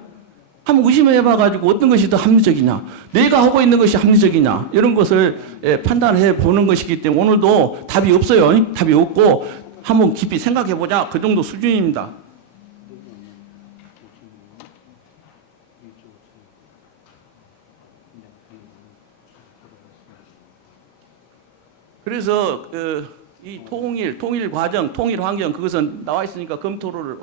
한번 의심을 해봐가지고 어떤 것이 더 합리적이냐 내가 하고 있는 것이 합리적이냐 이런 것을 판단해 보는 것이기 때문에 오늘도 답이 없어요. 답이 없고 한번 깊이 생각해보자 그 정도 수준입니다. 그래서 이 통일 과정, 통일 환경 그것은 나와 있으니까 검토를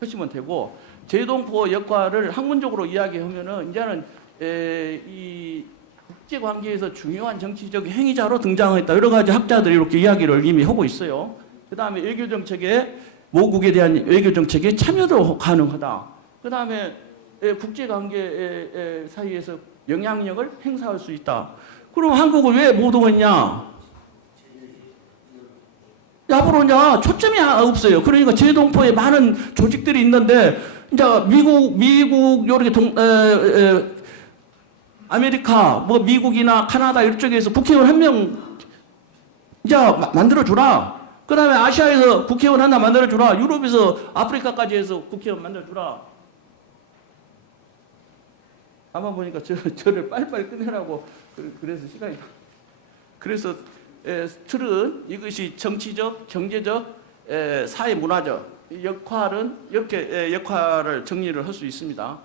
하시면 되고 제동포 역할을 학문적으로 이야기하면은 이제는 이 국제 관계에서 중요한 정치적 행위자로 등장했다. 여러 가지 학자들이 이렇게 이야기를 이미 하고 있어요. 그 다음에 외교 정책에 모국에 대한 외교 정책에 참여도 가능하다. 그 다음에 국제 관계 사이에서 영향력을 행사할 수 있다. 그럼 한국을 왜 못 오겠냐? 앞으로 이제 초점이 없어요. 그러니까 제동포에 많은 조직들이 있는데 이제 미국 요렇게 아메리카 뭐 미국이나 카나다 이쪽에서 국회의원 한 명 이제 만들어 주라. 그다음에 아시아에서 국회의원 하나 만들어 주라. 유럽에서 아프리카까지 해서 국회의원 만들어 주라. 아마 보니까 저를 빨리빨리 끝내라고 그래서 시간이 그래서 틀은 이것이 정치적, 경제적, 사회 문화적 역할은 이렇게 역할을 정리를 할 수 있습니다.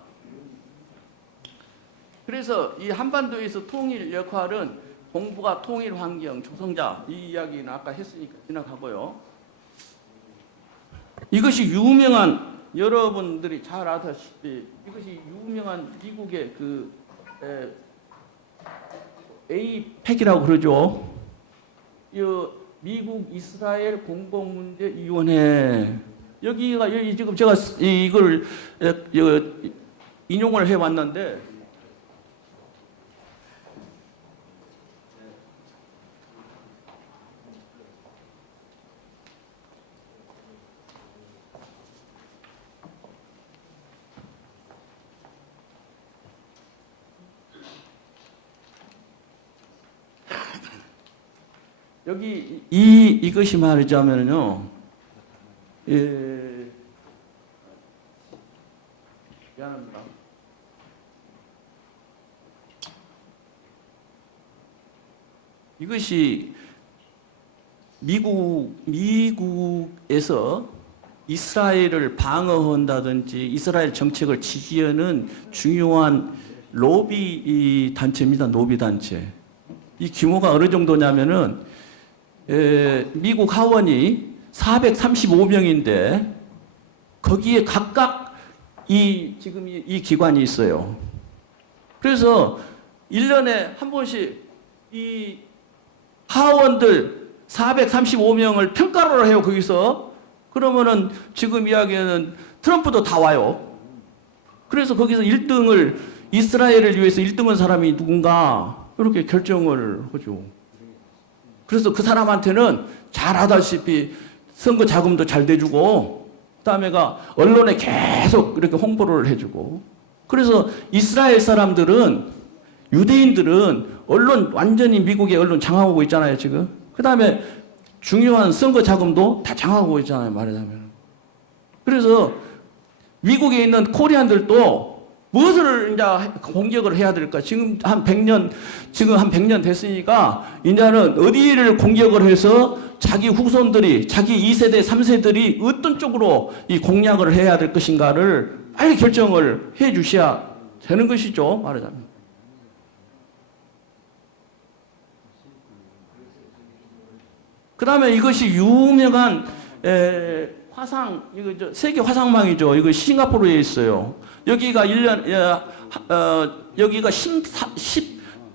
그래서 이 한반도에서 통일 역할은 공부가 통일 환경 조성자 이 이야기는 아까 했으니까 지나가고요. 이것이 유명한 여러분들이 잘 아다시피 이것이 유명한 미국의 그 APEC이라고 그러죠. 미국 이스라엘 공공문제위원회 여기 지금 제가 이걸 인용을 해 왔는데 여기 이것이 말하자면요. 미안합니다. 이것이 미국에서 이스라엘을 방어한다든지 이스라엘 정책을 지지하는 중요한 로비 단체입니다. 로비 단체. 이 규모가 어느 정도냐면은 미국 하원이 435명인데 거기에 각각 지금 이 기관이 있어요. 그래서 1년에 한 번씩 이 하원들 435명을 평가를 해요. 거기서. 그러면은 지금 이야기하는 트럼프도 다 와요. 그래서 거기서 1등을 이스라엘을 위해서 1등한 사람이 누군가 이렇게 결정을 하죠. 그래서 그 사람한테는 잘 아다시피 선거 자금도 잘 대주고 그다음에가 언론에 계속 이렇게 홍보를 해주고 그래서 이스라엘 사람들은 유대인들은 언론 완전히 미국의 언론 장악하고 있잖아요 지금. 그다음에 중요한 선거 자금도 다 장악하고 있잖아요 말하자면. 그래서 미국에 있는 코리안들도 무엇을 이제 공격을 해야 될까? 지금 한 100년 됐으니까 이제는 어디를 공격을 해서 자기 후손들이 자기 2세대, 3세들이 어떤 쪽으로 이 공략을 해야 될 것인가를 빨리 결정을 해 주셔야 되는 것이죠 말하자면. 그다음에 이것이 유명한 화상 이거 세계 화상망이죠. 이거 싱가포르에 있어요. 여기가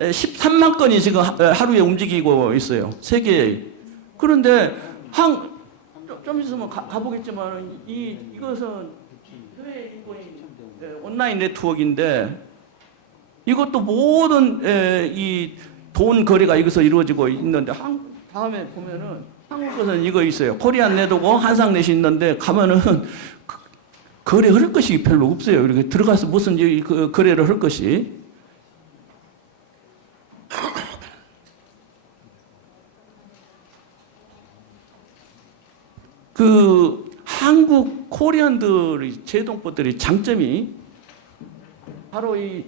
13만 건이 지금 하루에 움직이고 있어요. 세계에. 그런데 좀 있으면 가보겠지만 이것은 해외 인권이 온라인 네트워크인데 이것도 모든 이 돈 거래가 여기서 이루어지고 있는데 다음에 보면은 한국에서는 이거 있어요. 코리안 네트워크 한상넷이 있는데 가면은 거래할 것이 별로 없어요. 이렇게 들어가서 무슨 거래를 할 것이. 그 한국 코리안들의 제동포들의 장점이 바로 이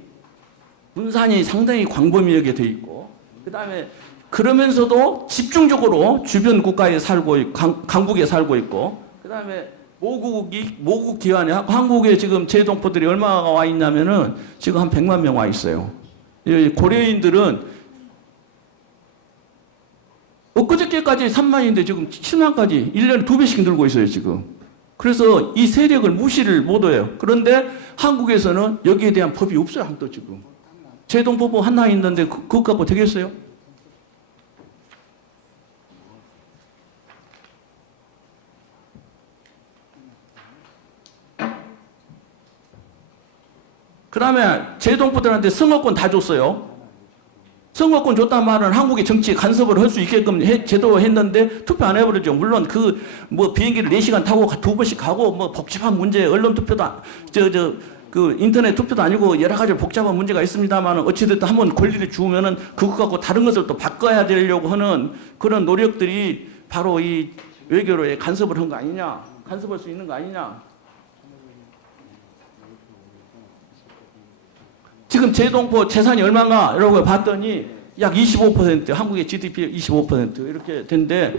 분산이 상당히 광범위하게 돼 있고 그다음에 그러면서도 집중적으로 주변 국가에 살고 강국에 살고 있고 그다음에 모국 기관에 한국에 지금 제동포들이 얼마가 와 있냐면은 지금 한 100만 명 와 있어요. 고려인들은 엊그저께까지 3만인데 지금 7만까지 1년에 2배씩 늘고 있어요 지금. 그래서 이 세력을 무시를 못해요. 그런데 한국에서는 여기에 대한 법이 없어요 한도 지금. 제동포법 하나 있는데 그것 갖고 되겠어요? 그 다음에 제동포들한테 선거권 다 줬어요. 선거권 줬단 말은 한국의 정치에 간섭을 할 수 있게끔 제도했는데 투표 안 해버리죠. 물론 그 뭐 비행기를 4시간 타고 2번씩 가고 뭐 복잡한 문제, 언론 투표도 그 인터넷 투표도 아니고 여러 가지 복잡한 문제가 있습니다만 어찌됐든 한번 권리를 주면은 그것 갖고 다른 것을 또 바꿔야 되려고 하는 그런 노력들이 바로 이 외교로에 간섭을 한 거 아니냐, 간섭할 수 있는 거 아니냐. 지금 제동포 재산이 얼마인가 이러고 봤더니 약 25%, 한국의 GDP 25% 이렇게 된데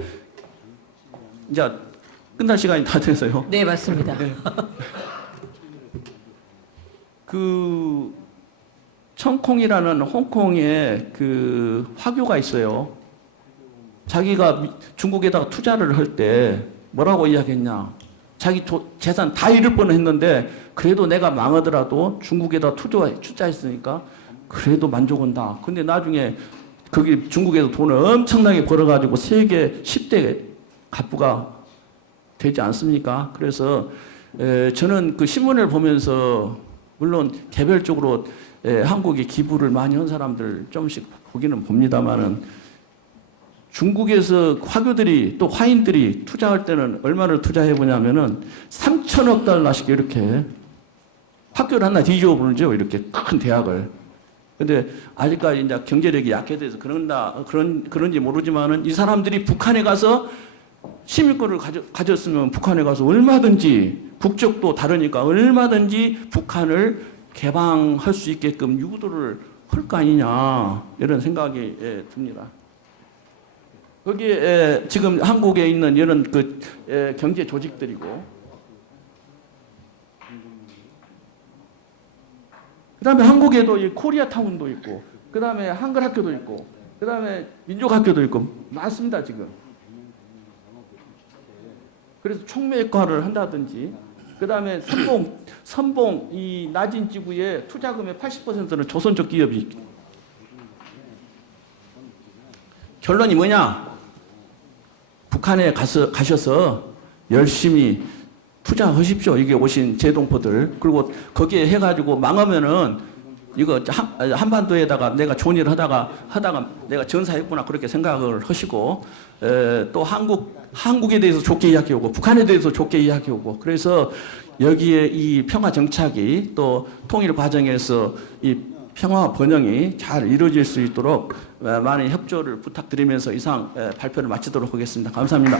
이제 끝날 시간이 다 돼서요. 네, 맞습니다. 그 청콩이라는 홍콩의 그 화교가 있어요. 자기가 중국에다가 투자를 할 때 뭐라고 이야기했냐? 자기 재산 다 잃을 뻔했는데 그래도 내가 망하더라도 중국에다 투자했으니까 그래도 만족한다. 근데 나중에 거기 중국에서 돈을 엄청나게 벌어가지고 세계 10대 갑부가 되지 않습니까? 그래서 저는 그 신문을 보면서 물론 개별적으로 한국에 기부를 많이 한 사람들 좀씩 보기는 봅니다만은 중국에서 화교들이 또 화인들이 투자할 때는 얼마를 투자해 보냐면은 3천억 달러씩 이렇게 학교를 하나 뒤집어 보는죠. 이렇게 큰 대학을. 근데 아직까지 이제 경제력이 약해져서 그런지 모르지만은 이 사람들이 북한에 가서 시민권을 가졌으면 북한에 가서 얼마든지 국적도 다르니까 얼마든지 북한을 개방할 수 있게끔 유도를 할 거 아니냐 이런 생각이 듭니다. 거기에 지금 한국에 있는 이런 그 경제 조직들이고, 그다음에 한국에도 이 코리아타운도 있고, 그다음에 한글학교도 있고, 그다음에 민족학교도 있고 많습니다 지금. 그래서 촉매과를 한다든지, 그다음에 선봉 이 낮은 지구의 투자금의 80%는 조선족 기업이. 결론이 뭐냐? 북한에 가셔서 열심히 투자하십시오. 이게 오신 제동포들. 그리고 거기에 해가지고 망하면은 이거 한반도에다가 내가 좋은 일을 하다가 내가 전사했구나 그렇게 생각을 하시고, 또 한국에 대해서 좋게 이야기하고 북한에 대해서 좋게 이야기하고, 그래서 여기에 이 평화 정착이 또 통일 과정에서 이 평화 번영이 잘 이루어질 수 있도록 많은 협조를 부탁드리면서 이상 발표를 마치도록 하겠습니다. 감사합니다.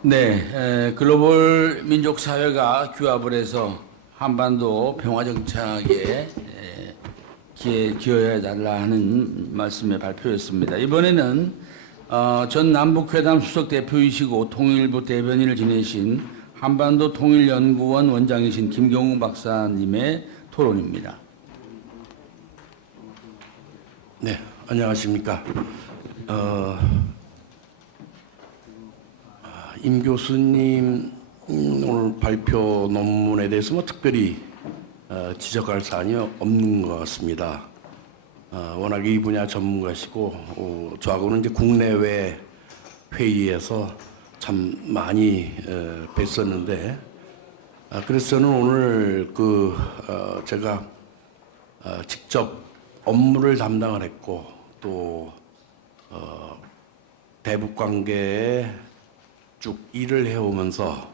네, 글로벌 민족 사회가 규합을 해서 한반도 평화 정착에 기여해 달라 하는 말씀의 발표였습니다. 이번에는 전 남북회담 수석 대표이시고 통일부 대변인을 지내신 한반도 통일연구원 원장이신 김경훈 박사님의 토론입니다. 네, 안녕하십니까. 임 교수님 오늘 발표 논문에 대해서 뭐 특별히 지적할 사안이 없는 것 같습니다. 워낙 이 분야 전문가시고 저하고는 이제 국내외 회의에서 참 많이 뵀었는데, 그래서 저는 오늘 제가 직접 업무를 담당을 했고 또 대북 관계에 쭉 일을 해오면서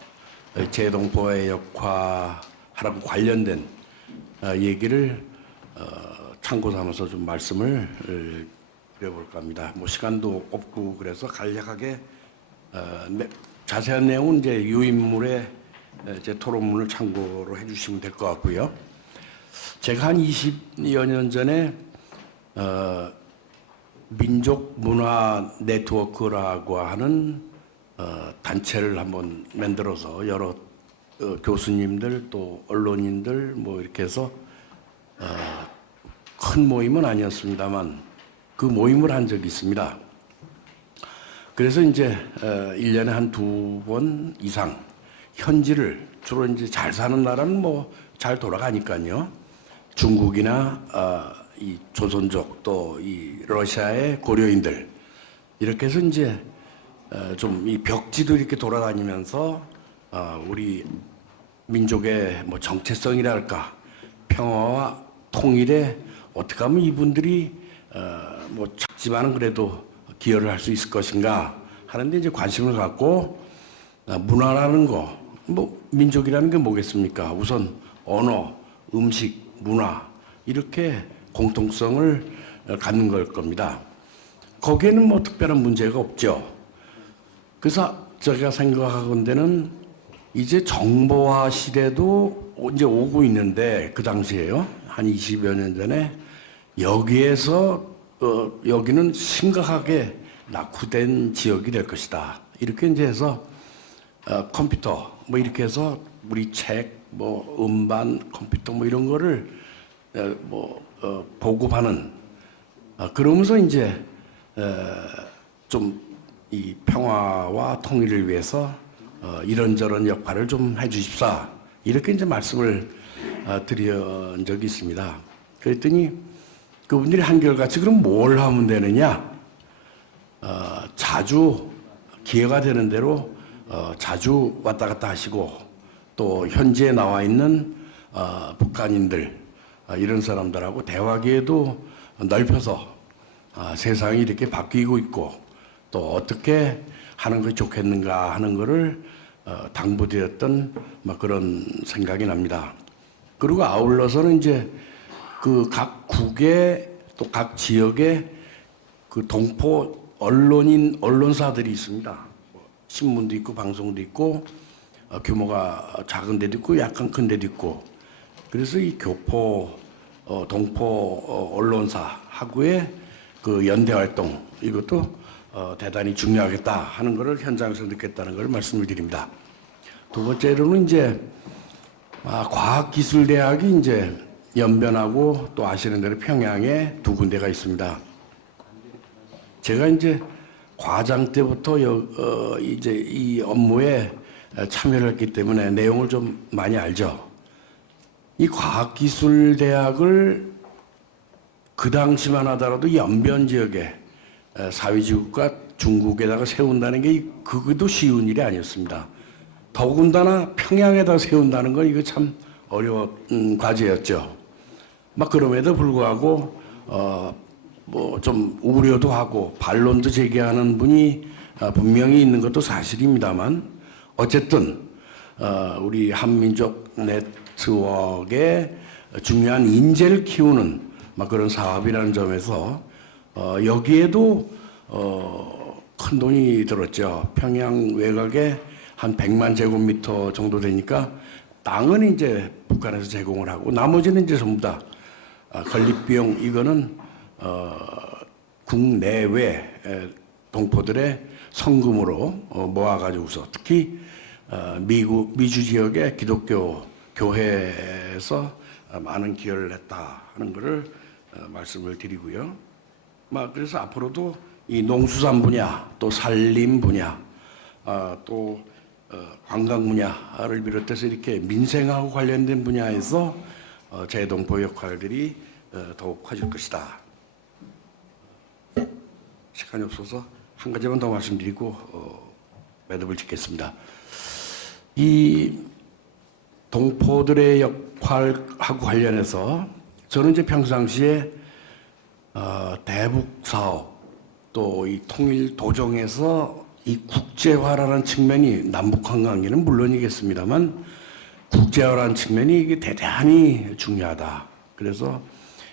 제동포의 역할하고 관련된 얘기를 참고 삼아서 좀 말씀을 드려볼까 합니다. 뭐 시간도 없고 그래서 간략하게 자세한 내용은 이제 유인물의 제 토론문을 참고로 해주시면 될 것 같고요. 제가 한 20여 년 전에 민족 문화 네트워크라고 하는 단체를 한번 만들어서 여러 교수님들 또 언론인들 뭐 이렇게 해서 큰 모임은 아니었습니다만 그 모임을 한 적이 있습니다. 그래서 이제 1년에 한 2번 이상 현지를, 주로 이제 잘 사는 나라는 뭐 잘 돌아가니까요. 중국이나 이 조선족 또 이 러시아의 고려인들 이렇게 해서 이제 좀 이 벽지도 이렇게 돌아다니면서 우리 민족의 뭐 정체성이랄까 평화와 통일에 어떻게 하면 이분들이 뭐 작지만은 그래도 기여를 할 수 있을 것인가 하는데 이제 관심을 갖고 문화라는 거, 뭐 민족이라는 게 뭐겠습니까? 우선 언어, 음식, 문화 이렇게 공통성을 갖는 걸 겁니다. 거기에는 뭐 특별한 문제가 없죠. 그래서 제가 생각하건대는 이제 정보화 시대도 이제 오고 있는데 그 당시에요. 한 20여 년 전에 여기에서 여기는 심각하게 낙후된 지역이 될 것이다. 이렇게 이제 해서 컴퓨터 뭐 이렇게 해서 우리 책, 뭐 음반, 컴퓨터 뭐 이런 거를 보급하는 그러면서 이제 좀 이 평화와 통일을 위해서 이런저런 역할을 좀 해주십사 이렇게 이제 말씀을 드린 적이 있습니다. 그랬더니 그분들이 한결같이 그럼 뭘 하면 되느냐? 자주 기회가 되는 대로 자주 왔다 갔다 하시고 또 현지에 나와 있는 북한인들 이런 사람들하고 대화 기회도 넓혀서 세상이 이렇게 바뀌고 있고 또 어떻게 하는 것이 좋겠는가 하는 것을 당부드렸던 그런 생각이 납니다. 그리고 아울러서는 이제 그 각 국의 또 각 지역의 그 동포 언론사들이 있습니다. 신문도 있고 방송도 있고 규모가 작은 데도 있고 약간 큰 데도 있고 그래서 이 교포 동포 언론사하고의 그 연대 활동 이것도 대단히 중요하겠다 하는 것을 현장에서 느꼈다는 걸 말씀을 드립니다. 두 번째로는 이제 과학기술대학이 이제 연변하고 또 아시는 대로 평양에 두 군데가 있습니다. 제가 이제 과장 때부터 이제 이 업무에 참여를 했기 때문에 내용을 좀 많이 알죠. 이 과학기술대학을 그 당시만 하더라도 연변 지역에 사회주의국가 중국에다가 세운다는 게 그것도 쉬운 일이 아니었습니다. 더군다나 평양에다 세운다는 건 이거 참 어려운 과제였죠. 그럼에도 불구하고 뭐 좀 우려도 하고 반론도 제기하는 분이 분명히 있는 것도 사실입니다만 어쨌든 우리 한민족 네트워크의 중요한 인재를 키우는 그런 사업이라는 점에서 여기에도 큰 돈이 들었죠. 평양 외곽에 한 100만 제곱미터 정도 되니까 땅은 이제 북한에서 제공을 하고 나머지는 이제 전부 다 건립비용 이거는 국내외 동포들의 성금으로 모아가지고서 특히 미주 지역의 기독교 교회에서 많은 기여를 했다 하는 것을 말씀을 드리고요. 그래서 앞으로도 이 농수산 분야, 또 산림 분야, 또 관광 분야를 비롯해서 이렇게 민생하고 관련된 분야에서 재동포 역할들이 더욱 커질 것이다. 시간이 없어서 한 가지만 더 말씀드리고 매듭을 짓겠습니다. 이 동포들의 역할하고 관련해서 저는 이제 평상시에 대북 사업 또 이 통일 도정에서 이 국제화라는 측면이 남북 관계는 물론이겠습니다만 국제화라는 측면이 이게 대단히 중요하다. 그래서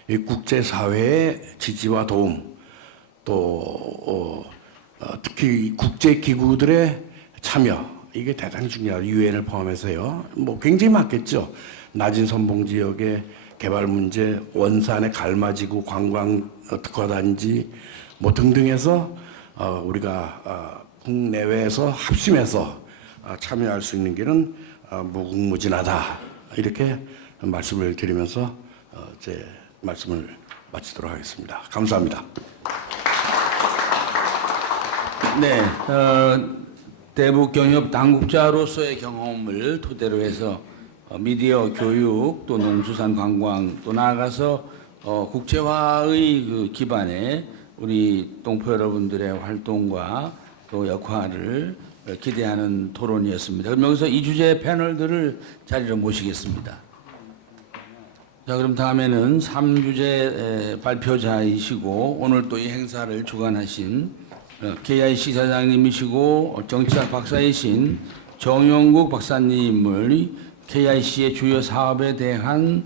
이 국제사회의 지지와 도움 또 특히 국제기구들의 참여 이게 대단히 중요하다. 유엔을 포함해서요. 굉장히 많겠죠. 낮은 선봉 지역의 개발 문제, 원산의 갈마지구 관광 특화단지 등등해서 우리가 국내외에서 합심해서 참여할 수 있는 길은 무궁무진하다. 이렇게 말씀을 드리면서 제 말씀을 마치도록 하겠습니다. 감사합니다. 네, 대북 경협 당국자로서의 경험을 토대로 해서 미디어 교육 또 농수산 관광 또 나아가서 국제화의 그 기반에 우리 동포 여러분들의 활동과 또 역할을 기대하는 토론이었습니다. 그럼 여기서 이 주제 패널들을 자리로 모시겠습니다. 자, 그럼 다음에는 3주제 발표자이시고 오늘 또 이 행사를 주관하신 KIC 사장님이시고 정치학 박사이신 정용국 박사님을 KIC의 주요 사업에 대한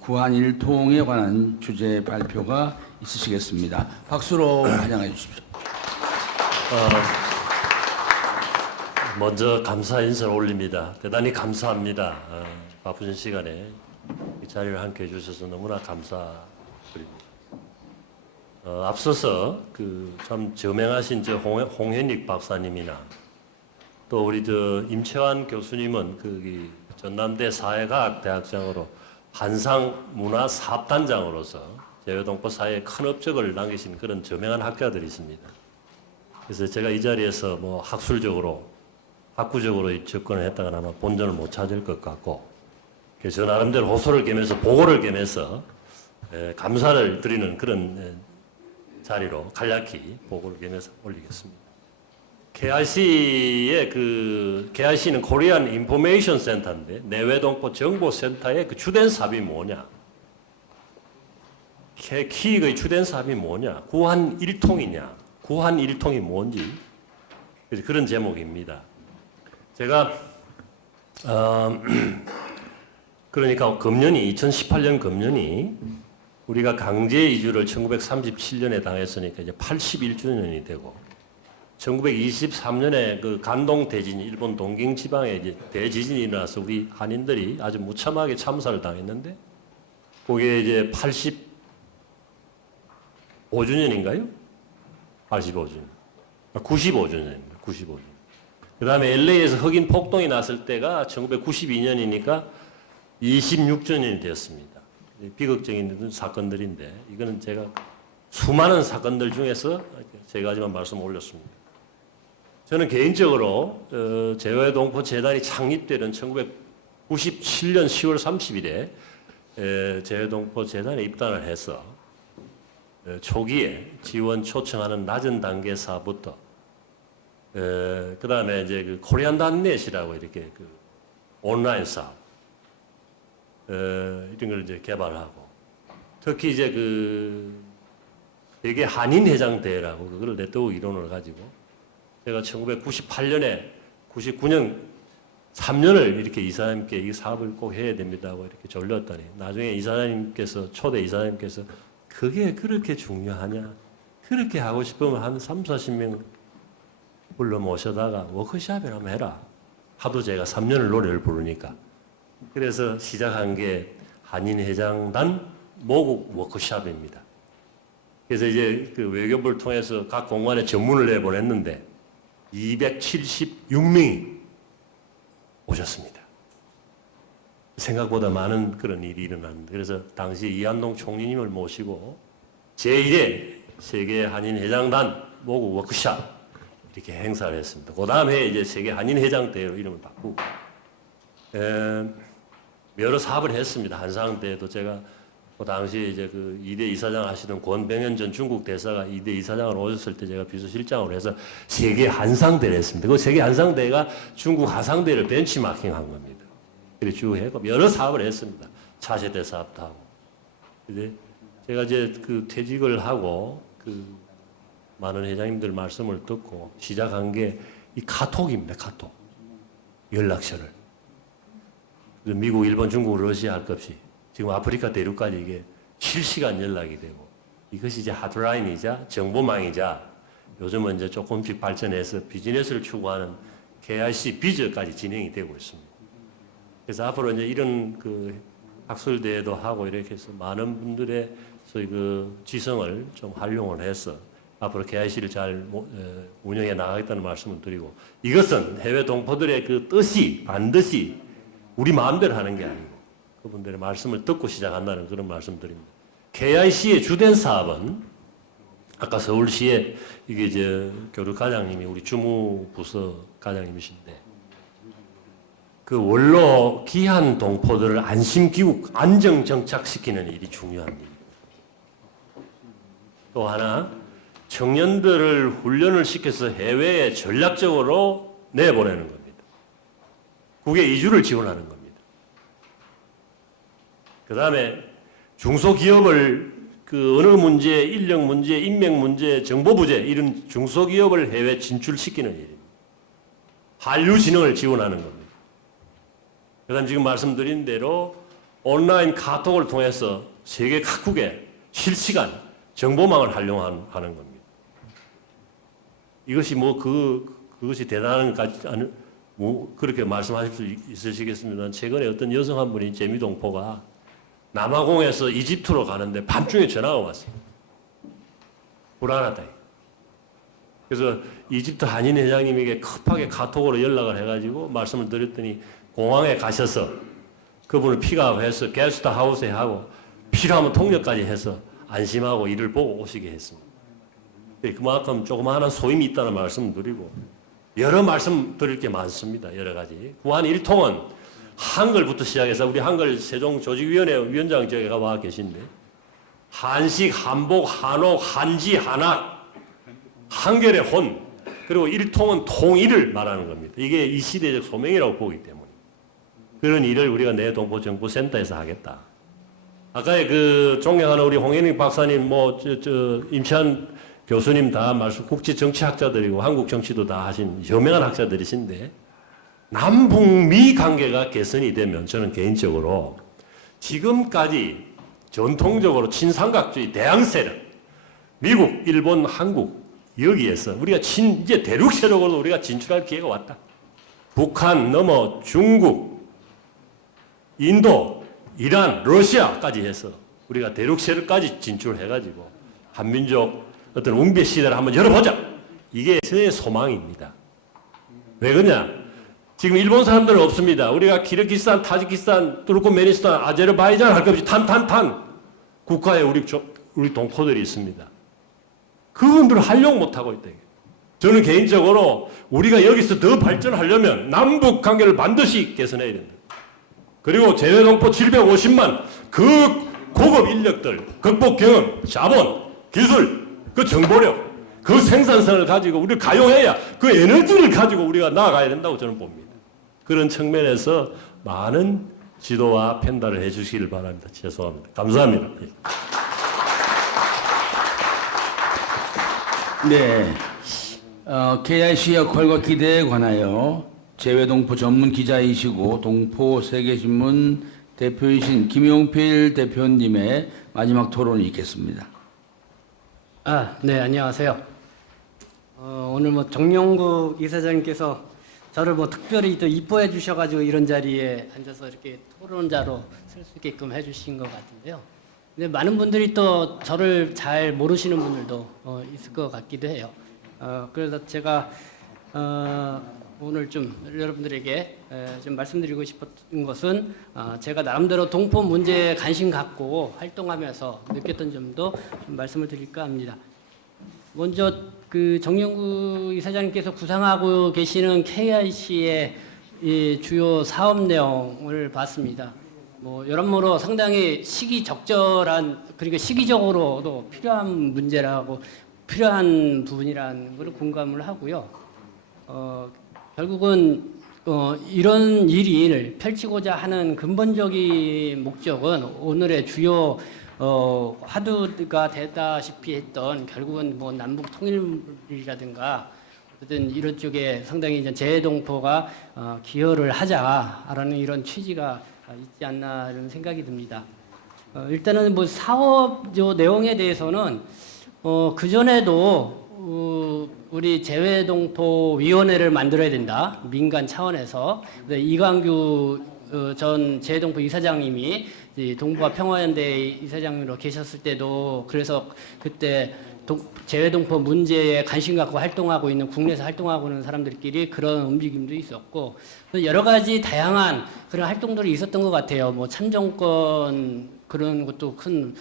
구한 일통에 관한 주제 발표가 있으시겠습니다. 박수로 환영해 주십시오. 먼저 감사 인사를 올립니다. 대단히 감사합니다. 바쁘신 시간에 이 자리를 함께 해주셔서 너무나 감사드립니다. 앞서서 그 참 저명하신 홍현익 박사님이나 또 우리 임채환 교수님은 그 전남대 사회과학대학장으로 한상문화사업단장으로서 제외동포 사회에 큰 업적을 남기신 그런 저명한 학자들이 있습니다. 그래서 제가 이 자리에서 뭐 학술적으로 학구적으로 접근을 했다가 아마 본전을 못 찾을 것 같고, 그래서 나름대로 호소를 겸해서 보고를 겸해서 감사를 드리는 그런 자리로 간략히 보고를 겸해서 올리겠습니다. KIC는 코리안 인포메이션 센터인데 내외동포 정보센터의 그 주된 사업이 뭐냐? 키의 주된 사업이 뭐냐? 구한 일통이냐? 구한 일통이 뭔지 그런 제목입니다. 제가 그러니까 금년이 2018년 금년이 우리가 강제 이주를 1937년에 당했으니까 이제 81주년이 되고 1923년에 그 간동 대진이 일본 동경 지방에 이제 대지진이 일어나서 우리 한인들이 아주 무참하게 참사를 당했는데 그게 이제 85주년인가요? 85주년. 95주년입니다. 95주년. 그 다음에 LA에서 흑인 폭동이 났을 때가 1992년이니까 26주년이 되었습니다. 비극적인 사건들인데 이거는 제가 수많은 사건들 중에서 세 가지만 말씀 올렸습니다. 저는 개인적으로 재외동포 재단이 창립되는 1997년 10월 30일에 재외동포 재단에 입단을 해서 초기에 지원 초청하는 낮은 단계사부터 그 다음에 이제 그 코리안단넷이라고 이렇게 그 온라인 사업 이런 걸 이제 개발하고 특히 이제 그 세계 한인회장 대회라고 그걸 네트워크 이론을 가지고 제가 1998년에 99년 3년을 이렇게 이사님께 이 사업을 꼭 해야 됩니다고 이렇게 졸렸더니 나중에 초대 이사님께서 그게 그렇게 중요하냐? 그렇게 하고 싶으면 한 3, 40명 불러 모셔다가 워크숍을 한번 해라. 하도 제가 3년을 노래를 부르니까. 그래서 시작한 게 한인회장단 모국 워크숍입니다. 그래서 이제 그 외교부를 통해서 각 공간에 전문을 내보냈는데 276명이 오셨습니다. 생각보다 많은 그런 일이 일어났는데 그래서 당시 이한동 총리님을 모시고 제1회 세계 한인회장단 모국 워크숍 이렇게 행사를 했습니다. 그 다음 해에 이제 세계 한인회장 대회로 이름을 바꾸고 여러 사업을 했습니다. 한상대회도 제가 그 당시에 이제 그 2대 이사장 하시던 권병현 전 중국 대사가 2대 이사장으로 오셨을 때 제가 비서실장으로 해서 세계 한상대회를 했습니다. 그 세계 한상대회가 중국 하상대회를 벤치마킹 한 겁니다. 그래서 쭉 했고 여러 사업을 했습니다. 차세대 사업도 하고. 근데 제가 이제 그 퇴직을 하고 그 많은 회장님들 말씀을 듣고 시작한 게 이 카톡입니다. 카톡. 연락처를. 미국, 일본, 중국, 러시아 할 것 없이 지금 아프리카 대륙까지 이게 실시간 연락이 되고 이것이 이제 핫라인이자 정보망이자 요즘은 이제 조금씩 발전해서 비즈니스를 추구하는 KIC 비즈까지 진행이 되고 있습니다. 그래서 앞으로 이제 이런 그 학술대회도 하고 이렇게 해서 많은 분들의 소위 그 지성을 좀 활용을 해서 앞으로 KIC를 잘 운영해 나가겠다는 말씀을 드리고 이것은 해외 동포들의 그 뜻이 반드시 우리 마음대로 하는 게 아니고 그분들의 말씀을 듣고 시작한다는 그런 말씀 드립니다. KIC의 주된 사업은 아까 서울시에 이게 이제 교육과장님이 우리 주무부서 과장님이신데 그 원로 귀한 동포들을 안심기국 안정 정착시키는 일이 중요한 일입니다. 또 하나 청년들을 훈련을 시켜서 해외에 전략적으로 내보내는 겁니다. 국외 이주를 지원하는 겁니다. 그다음에 중소기업을 그 어느 문제, 인력 문제, 인맥 문제, 정보 부재 이런 중소기업을 해외 진출시키는 일입니다. 한류 진흥을 지원하는 겁니다. 그다음 지금 말씀드린 대로 온라인 카톡을 통해서 세계 각국에 실시간 정보망을 활용하는 겁니다. 이것이 그것이 대단한 것 같지 않은, 그렇게 말씀하실 수 있으시겠습니다만 최근에 어떤 여성 한 분이 재미동포가 남아공에서 이집트로 가는데 밤중에 전화가 왔어요. 불안하다. 그래서 이집트 한인 회장님에게 급하게 카톡으로 연락을 해가지고 말씀을 드렸더니 공항에 가셔서 그분을 픽업해서 게스트 하우스에 하고 필요하면 통역까지 해서 안심하고 일을 보고 오시게 했습니다. 그만큼 조그마한 소임이 있다는 말씀을 드리고 여러 말씀 드릴 게 많습니다. 여러 가지. 구한 1통은 한글부터 시작해서 우리 한글 세종조직위원회 위원장 저기가 와 계신데 한식, 한복, 한옥, 한지, 한학, 한결의 혼 그리고 1통은 통일을 말하는 겁니다. 이게 이 시대적 소명이라고 보기 때문에 그런 일을 우리가 내동포정보센터에서 하겠다. 아까 그 존경하는 우리 홍현익 박사님, 임찬 교수님 다 말씀 국제 정치학자들이고 한국 정치도 다 하신 유명한 학자들이신데 남북미 관계가 개선이 되면 저는 개인적으로 지금까지 전통적으로 친삼각주의 대항 세력 미국, 일본, 한국 여기에서 우리가 이제 대륙 세력으로 우리가 진출할 기회가 왔다. 북한 넘어 중국, 인도, 이란, 러시아까지 해서 우리가 대륙 세력까지 진출해가지고 한민족 어떤 웅배 시대를 한번 열어보자. 이게 저의 소망입니다. 왜 그러냐? 지금 일본 사람들은 없습니다. 우리가 키르기스탄, 타지키스탄, 투르크메니스탄, 아제르바이잔 할 것 없이 탄 국가에 우리 동포들이 있습니다. 그분들을 활용 못하고 있다. 저는 개인적으로 우리가 여기서 더 발전하려면 남북 관계를 반드시 개선해야 된다. 그리고 재외동포 750만 그 고급 인력들, 극복 경험, 자본, 기술, 그 정보력, 그 생산성을 가지고 우리를 가용해야 그 에너지를 가지고 우리가 나아가야 된다고 저는 봅니다. 그런 측면에서 많은 지도와 편달을 해 주시길 바랍니다. 죄송합니다. 감사합니다. 네, KIC 역할과 기대에 관하여 재외동포 전문 기자이시고 동포 세계신문 대표이신 김용필 대표님의 마지막 토론이 있겠습니다. 네, 안녕하세요. 오늘 정영국 이사장님께서 저를 특별히 또 이뻐해 주셔가지고 이런 자리에 앉아서 이렇게 토론자로 쓸 수 있게끔 해주신 것 같은데요. 근데 많은 분들이 또 저를 잘 모르시는 분들도 있을 것 같기도 해요. 그래서 제가 오늘 좀 여러분들에게 좀 말씀드리고 싶었던 것은 제가 나름대로 동포 문제에 관심 갖고 활동하면서 느꼈던 점도 좀 말씀을 드릴까 합니다. 먼저 그 정영구 이사장님께서 구상하고 계시는 KIC의 이 주요 사업 내용을 봤습니다. 여러모로 상당히 시기적절한 그리고 시기적으로도 필요한 문제라고 필요한 부분이라는 걸 공감을 하고요. 결국은 이런 일을 펼치고자 하는 근본적인 목적은 오늘의 주요 화두가 되다시피 했던 결국은 남북 통일이라든가 어쨌든 이런 쪽에 상당히 이제 재외동포가 기여를 하자라는 이런 취지가 있지 않나 이런 생각이 듭니다. 일단은 사업 내용에 대해서는 그 전에도 우리 재외동포위원회를 만들어야 된다. 민간 차원에서. 이광규 전 재외동포 이사장님이 동북아 평화연대 이사장님으로 계셨을 때도 그래서 그때 재외동포 문제에 관심 갖고 활동하고 있는 국내에서 활동하고 있는 사람들끼리 그런 움직임도 있었고 여러 가지 다양한 그런 활동들이 있었던 것 같아요. 참정권 그런 것도 큰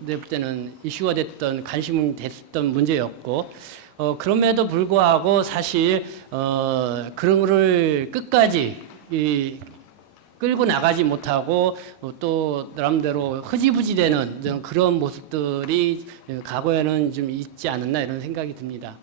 내 때는 이슈가 됐던 관심이 됐던 문제였고 그럼에도 불구하고 사실 그런 거를 끝까지 끌고 나가지 못하고 또 나름대로 흐지부지되는 그런 모습들이 과거에는 좀 있지 않았나 이런 생각이 듭니다.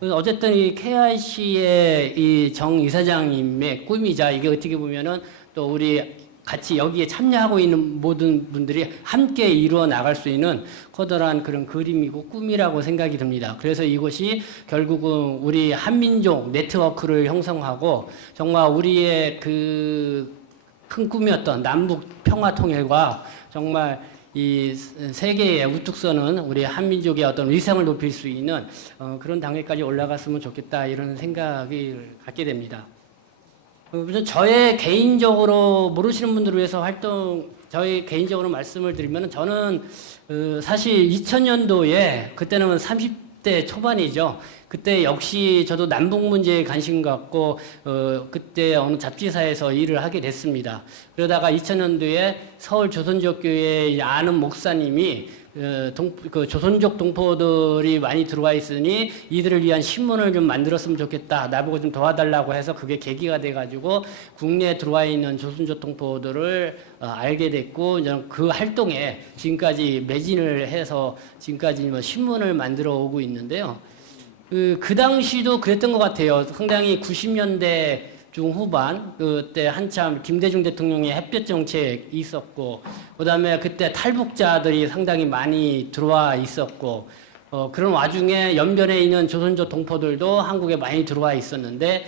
어쨌든 이 KIC의 이 정 이사장님의 꿈이자 이게 어떻게 보면은 또 우리 같이 여기에 참여하고 있는 모든 분들이 함께 이루어 나갈 수 있는 커다란 그런 그림이고 꿈이라고 생각이 듭니다. 그래서 이것이 결국은 우리 한민족 네트워크를 형성하고 정말 우리의 그 큰 꿈이었던 남북 평화 통일과 정말 이 세계의 우뚝 서는 우리 한민족의 어떤 위상을 높일 수 있는 그런 단계까지 올라갔으면 좋겠다 이런 생각을 갖게 됩니다. 우선 저의 개인적으로 모르시는 분들을 위해서 저의 개인적으로 말씀을 드리면 저는 사실 2000년도에 그때는 30대 초반이죠. 그때 역시 저도 남북 문제에 관심 갖고 그때 어느 잡지사에서 일을 하게 됐습니다. 그러다가 2000년도에 서울 조선족교회에 아는 목사님이 그 조선족 동포들이 많이 들어와 있으니 이들을 위한 신문을 좀 만들었으면 좋겠다. 나보고 좀 도와달라고 해서 그게 계기가 돼가지고 국내에 들어와 있는 조선족 동포들을 알게 됐고 저는 그 활동에 지금까지 매진을 해서 지금까지 뭐 신문을 만들어 오고 있는데요. 그 당시도 그랬던 것 같아요. 상당히 90년대 중후반 그때 한참 김대중 대통령의 햇볕 정책이 있었고 그다음에 그때 탈북자들이 상당히 많이 들어와 있었고 그런 와중에 연변에 있는 조선족 동포들도 한국에 많이 들어와 있었는데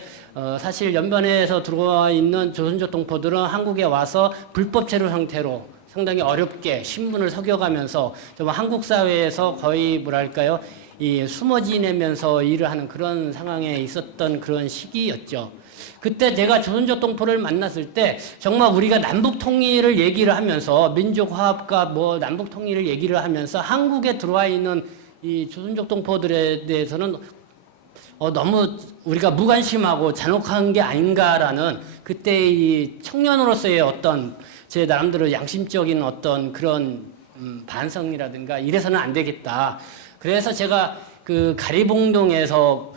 사실 연변에서 들어와 있는 조선족 동포들은 한국에 와서 불법 체류 상태로 상당히 어렵게 신분을 석여가면서 좀 한국 사회에서 거의 뭐랄까요 이 숨어 지내면서 일을 하는 그런 상황에 있었던 그런 시기였죠. 그때 제가 조선족 동포를 만났을 때 정말 우리가 남북 통일을 얘기를 하면서 민족 화합과 뭐 남북 통일을 얘기를 하면서 한국에 들어와 있는 이 조선족 동포들에 대해서는 너무 우리가 무관심하고 잔혹한 게 아닌가라는 그때 이 청년으로서의 어떤 제 나름대로 양심적인 어떤 그런 반성이라든가 이래서는 안 되겠다. 그래서 제가 그 가리봉동에서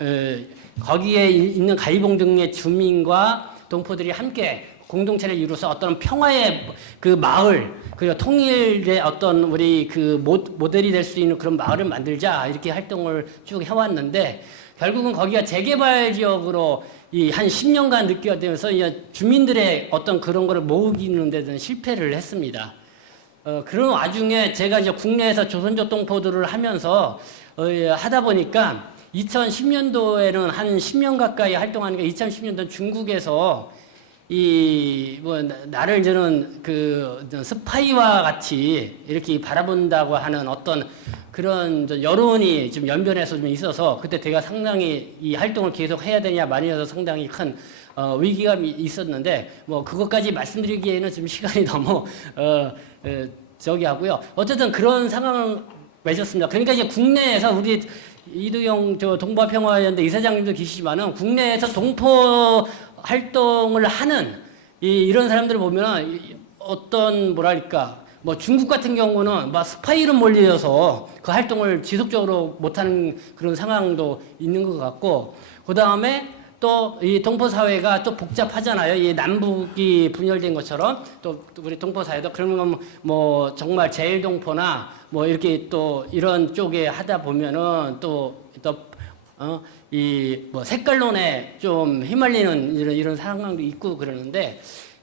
거기에 있는 가리봉동의 주민과 동포들이 함께 공동체를 이루어서 어떤 평화의 그 마을 그리고 통일의 어떤 우리 그 모델이 될 수 있는 그런 마을을 만들자 이렇게 활동을 쭉 해왔는데 결국은 거기가 재개발 지역으로 이 한 10년간 느껴지면서 주민들의 어떤 그런 거를 모으기는 데는 실패를 했습니다. 그런 와중에 제가 이제 국내에서 조선족 동포들을 하면서 하다 보니까 2010년도에는 한 10년 가까이 활동하니까 2010년도 중국에서 이 뭐 나를 저는 그 스파이와 같이 이렇게 바라본다고 하는 어떤 그런 여론이 좀 연변에서 좀 있어서 그때 제가 상당히 이 활동을 계속 해야 되냐 마냐서 상당히 큰 위기감이 있었는데 뭐 그것까지 말씀드리기에는 좀 시간이 너무 저기 하고요. 어쨌든 그런 상황을 맺었습니다. 그러니까 이제 국내에서 우리 이두영 동포평화연대 이사장님도 계시지만은 국내에서 동포 활동을 하는 이런 사람들을 보면 어떤 뭐랄까 뭐 중국 같은 경우는 막 스파이로 몰려서 그 활동을 지속적으로 못하는 그런 상황도 있는 것 같고 그 다음에 또 이 동포 사회가 또 복잡하잖아요. 이 남북이 분열된 것처럼 또 우리 동포 사회도 그러면 뭐 정말 제일동포나 뭐 이렇게 또 이런 쪽에 하다 보면은 이 뭐 색깔론에 좀 휘말리는 이런 상황도 있고 그러는데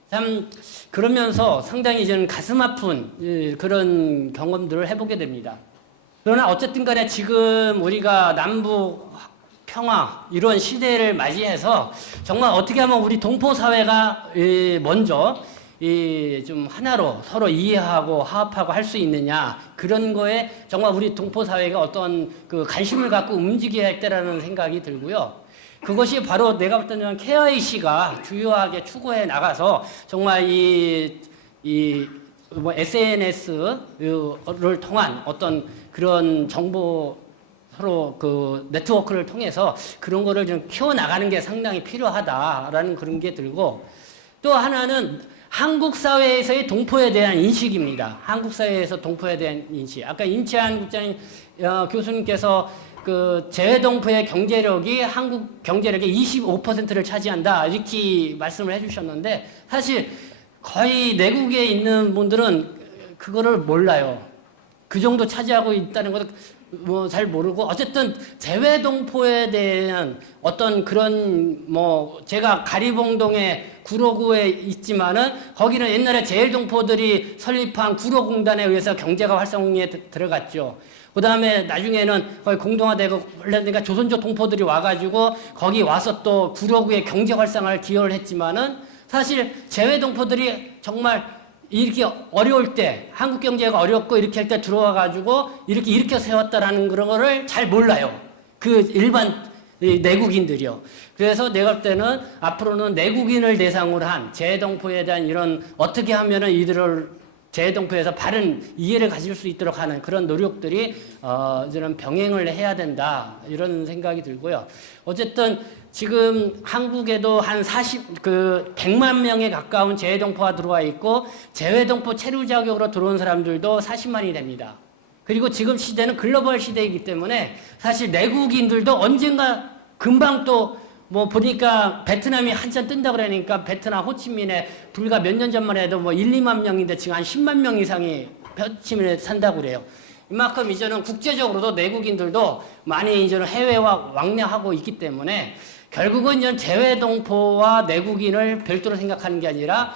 참 그러면서 상당히 저는 가슴 아픈 그런 경험들을 해보게 됩니다. 그러나 어쨌든 간에 지금 우리가 남북 평화 이런 시대를 맞이해서 정말 어떻게 하면 우리 동포 사회가 먼저 좀 하나로 서로 이해하고 화합하고 할 수 있느냐 그런 거에 정말 우리 동포 사회가 어떤 그 관심을 갖고 움직여야 할 때라는 생각이 들고요. 그것이 바로 내가 볼 때는 KIC가 주요하게 추구해 나가서 정말 뭐 SNS를 통한 어떤 그런 정보 서로 그 네트워크를 통해서 그런 거를 좀 키워나가는 게 상당히 필요하다라는 그런 게 들고 또 하나는 한국 사회에서의 동포에 대한 인식입니다. 한국 사회에서 동포에 대한 인식. 아까 임채한 국장님 교수님께서 그 재외동포의 경제력이 한국 경제력의 25%를 차지한다 이렇게 말씀을 해주셨는데 사실 거의 내국에 있는 분들은 그거를 몰라요. 그 정도 차지하고 있다는 것은 뭐 잘 모르고 어쨌든 재외동포에 대한 어떤 그런 뭐 제가 가리봉동에 구로구에 있지만은 거기는 옛날에 제일동포들이 설립한 구로공단에 의해서 경제가 활성에 들어갔죠. 그 다음에 나중에는 거의 공동화되고 그러니까 조선족 동포들이 와가지고 거기 와서 또 구로구의 경제 활성화를 기여를 했지만은 사실 재외동포들이 정말 이렇게 어려울 때 한국 경제가 어렵고 이렇게 할 때 들어와 가지고 이렇게 일으켜 세웠다라는 그런 거를 잘 몰라요. 그 일반 이 내국인들이요. 그래서 내가 볼 때는 앞으로는 내국인을 대상으로 한 재동포에 대한 이런 어떻게 하면은 이들을 재동포에서 바른 이해를 가질 수 있도록 하는 그런 노력들이 이제는 병행을 해야 된다 이런 생각이 들고요. 어쨌든 지금 한국에도 한 100만 명에 가까운 재외동포가 들어와 있고 재외동포 체류 자격으로 들어온 사람들도 40만이 됩니다. 그리고 지금 시대는 글로벌 시대이기 때문에 사실 내국인들도 언젠가 금방 또 뭐 보니까 베트남이 한참 뜬다 그러니까 베트남 호치민에 불과 몇 년 전만 해도 뭐 1, 2만 명인데 지금 한 10만 명 이상이 호치민에 산다고 그래요. 이만큼 이제는 국제적으로도 내국인들도 많이 이제는 해외와 왕래하고 있기 때문에 결국은 이제 재외동포와 내국인을 별도로 생각하는 게 아니라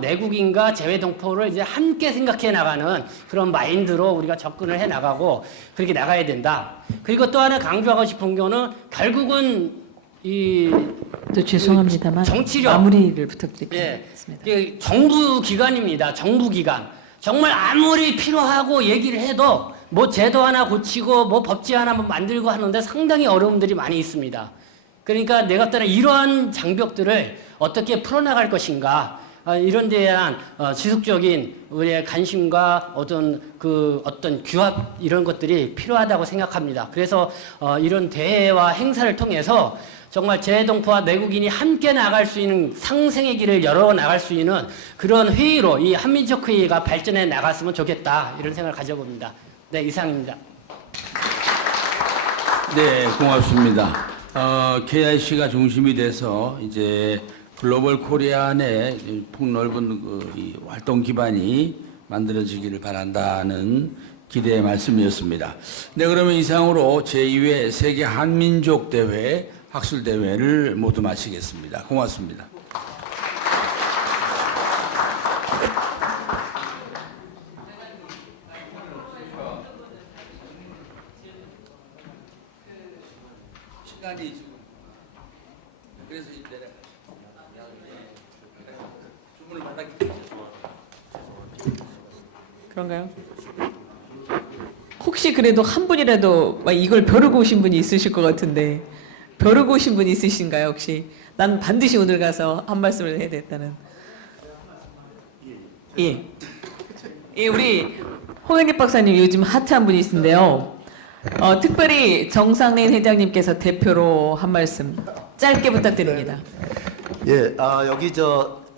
내국인과 재외동포를 이제 함께 생각해 나가는 그런 마인드로 우리가 접근을 해 나가고 그렇게 나가야 된다. 그리고 또 하나 강조하고 싶은 거는 결국은 또 죄송합니다만 정치력 마무리를 부탁드리겠습니다. 예, 정부 기관입니다. 정부 기관. 정말 아무리 필요하고 얘기를 해도 뭐 제도 하나 고치고 뭐 법제 하나 만들고 하는데 상당히 어려움들이 많이 있습니다. 그러니까 내가 봤을 때는 이러한 장벽들을 어떻게 풀어나갈 것인가 이런 데에 대한 지속적인 우리의 관심과 어떤 규합 이런 것들이 필요하다고 생각합니다. 그래서 이런 대회와 행사를 통해서 정말 재동포와 내국인이 함께 나갈 수 있는 상생의 길을 열어 나갈 수 있는 그런 회의로 이 한민족 회의가 발전해 나갔으면 좋겠다 이런 생각을 가져봅니다. 네, 이상입니다. 네, 고맙습니다. KIC가 중심이 돼서 이제 글로벌 코리아 내 폭넓은 이 활동 기반이 만들어지기를 바란다는 기대의 말씀이었습니다. 네, 그러면 이상으로 제2회 세계 한민족 대회 학술 대회를 모두 마치겠습니다. 고맙습니다. 시간이 지금 그래서 내려가죠. 주문을 받았기 때문에. 그런가요? 혹시 그래도 한 분이라도 막 이걸 벼르고 오신 분이 있으실 것 같은데 벼르고 오신 분 있으신가요 혹시? 난 반드시 오늘 가서 한 말씀을 해야 되겠다는. 예. 예, 우리 홍영립 박사님 요즘 핫한 분이 있는데요. 특별히 정상린 회장님께서 대표로 한 말씀 짧게 부탁드립니다. 예, 여기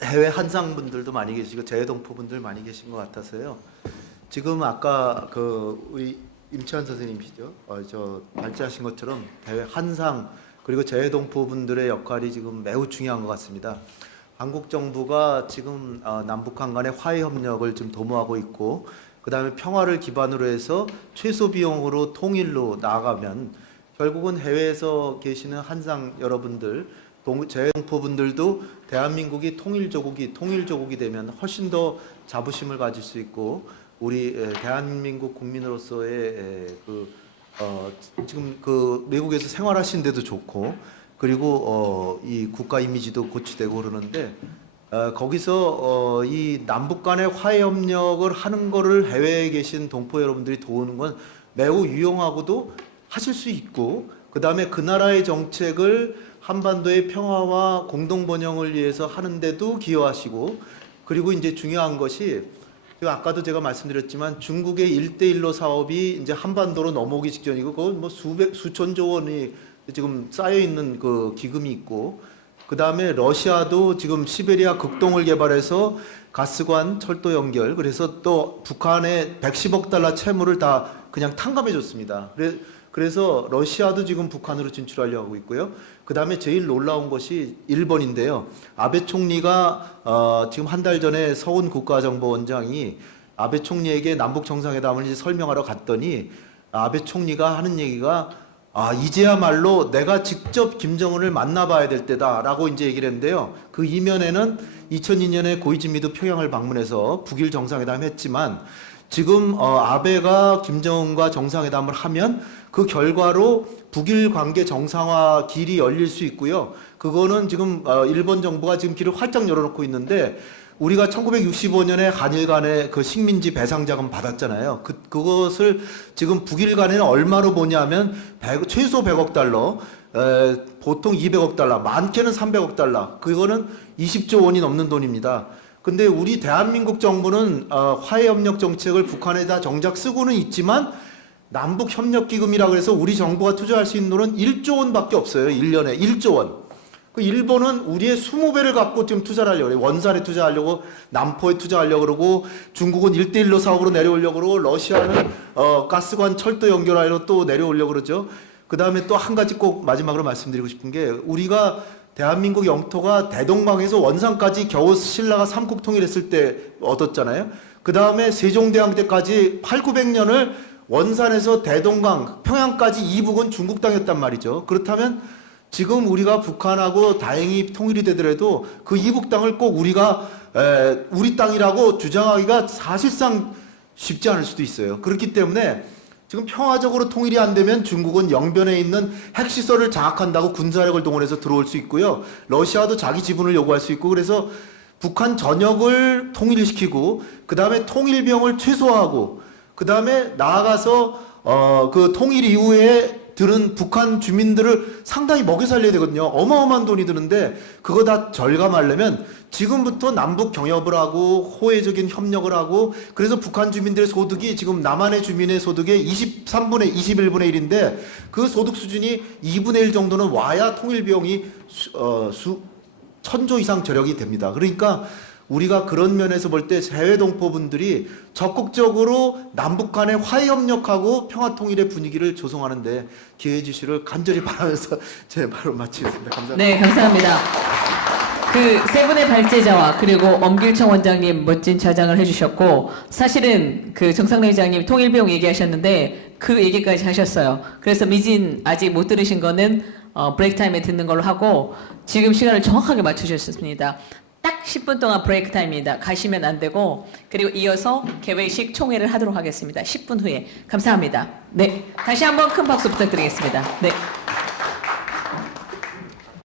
해외 한상 분들도 많이 계시고 재외동포 분들 많이 계신 것 같아서요. 지금 아까 우리 임채환 선생님이시죠? 발제하신 것처럼 대외 한상 그리고 재외동포 분들의 역할이 지금 매우 중요한 것 같습니다. 한국 정부가 지금 남북한 간의 화해 협력을 좀 도모하고 있고 그다음에 평화를 기반으로 해서 최소 비용으로 통일로 나아가면 결국은 해외에서 계시는 한상 여러분들 재외동포 분들도 대한민국이 통일조국이 되면 훨씬 더 자부심을 가질 수 있고 우리 대한민국 국민으로서의 지금 외국에서 생활하시는 데도 좋고 그리고 이 국가 이미지도 고취되고 그러는데 거기서 이 남북 간의 화해 협력을 하는 거를 해외에 계신 동포 여러분들이 도우는 건 매우 유용하고도 하실 수 있고 그다음에 그 나라의 정책을 한반도의 평화와 공동 번영을 위해서 하는데도 기여하시고 그리고 이제 중요한 것이 아까도 제가 말씀드렸지만 중국의 1대1로 사업이 이제 한반도로 넘어오기 직전이고 그건 뭐 수천조 원이 지금 쌓여 있는 그 기금이 있고 그다음에 러시아도 지금 시베리아 극동을 개발해서 가스관 철도 연결 그래서 또 북한의 110억 달러 채무를 다 그냥 탕감해 줬습니다. 그래서 러시아도 지금 북한으로 진출하려고 하고 있고요. 그다음에 제일 놀라운 것이 일본인데요. 아베 총리가 지금 한 달 전에 서훈 국가정보원장이 아베 총리에게 남북 정상회담을 이제 설명하러 갔더니 아베 총리가 하는 얘기가 이제야말로 내가 직접 김정은을 만나봐야 될 때다라고 이제 얘기를 했는데요. 그 이면에는 2002년에 고이즈미도 평양을 방문해서 북일 정상회담 했지만 지금 아베가 김정은과 정상회담을 하면 그 결과로 북일 관계 정상화 길이 열릴 수 있고요. 그거는 지금 일본 정부가 지금 길을 활짝 열어놓고 있는데 우리가 1965년에 한일 간의 그 식민지 배상 자금 받았잖아요. 그것을 지금 북일 간에는 얼마로 보냐면 최소 100억 달러, 보통 200억 달러, 많게는 300억 달러. 그거는 20조 원이 넘는 돈입니다. 근데 우리 대한민국 정부는 화해협력 정책을 북한에다 정작 쓰고는 있지만 남북협력기금이라고 해서 우리 정부가 투자할 수 있는 돈은 1조 원밖에 없어요. 1년에 1조 원. 그 일본은 우리의 20배를 갖고 지금 투자를 하려고 해요. 원산에 투자하려고, 남포에 투자하려고 그러고, 중국은 1대1로 사업으로 내려오려고 그러고, 러시아는 가스관 철도 연결하려고 또 내려오려고 그러죠. 그 다음에 또 한 가지 꼭 마지막으로 말씀드리고 싶은 게 우리가 대한민국 영토가 대동강에서 원산까지 겨우 신라가 삼국 통일했을 때 얻었잖아요. 그 다음에 세종대왕 때까지 800~900년을 원산에서 대동강, 평양까지 이북은 중국 땅이었단 말이죠. 그렇다면 지금 우리가 북한하고 다행히 통일이 되더라도 그 이북 땅을 꼭 우리가 우리 땅이라고 주장하기가 사실상 쉽지 않을 수도 있어요. 그렇기 때문에 지금 평화적으로 통일이 안 되면 중국은 영변에 있는 핵시설을 장악한다고 군사력을 동원해서 들어올 수 있고요. 러시아도 자기 지분을 요구할 수 있고 그래서 북한 전역을 통일시키고 그 다음에 통일 비용을 최소화하고 그 다음에 나아가서 그 통일 이후에 들은 북한 주민들을 상당히 먹여 살려야 되거든요. 어마어마한 돈이 드는데 그거 다 절감하려면 지금부터 남북 경협을 하고 호혜적인 협력을 하고 그래서 북한 주민들의 소득이 지금 남한의 주민의 소득의 21분의 1인데 그 소득 수준이 2분의 1 정도는 와야 통일 비용이 1000조 이상 절약이 됩니다. 그러니까 우리가 그런 면에서 볼 때 해외 동포분들이 적극적으로 남북 간의 화해 협력하고 평화 통일의 분위기를 조성하는데 기회해 주시를 간절히 바라면서 제 말을 마치겠습니다. 감사합니다. 네, 감사합니다. 그 세 분의 발제자와 그리고 엄길청 원장님 멋진 자장을 해주셨고 사실은 그 정상래 회장님 통일비용 얘기하셨는데 그 얘기까지 하셨어요. 그래서 미진 아직 못 들으신 거는 브레이크 타임에 듣는 걸로 하고 지금 시간을 정확하게 맞추셨습니다. 딱 10분 동안 브레이크 타임입니다. 가시면 안 되고 그리고 이어서 개회식 총회를 하도록 하겠습니다. 10분 후에 감사합니다. 네, 다시 한번 큰 박수 부탁드리겠습니다. 네.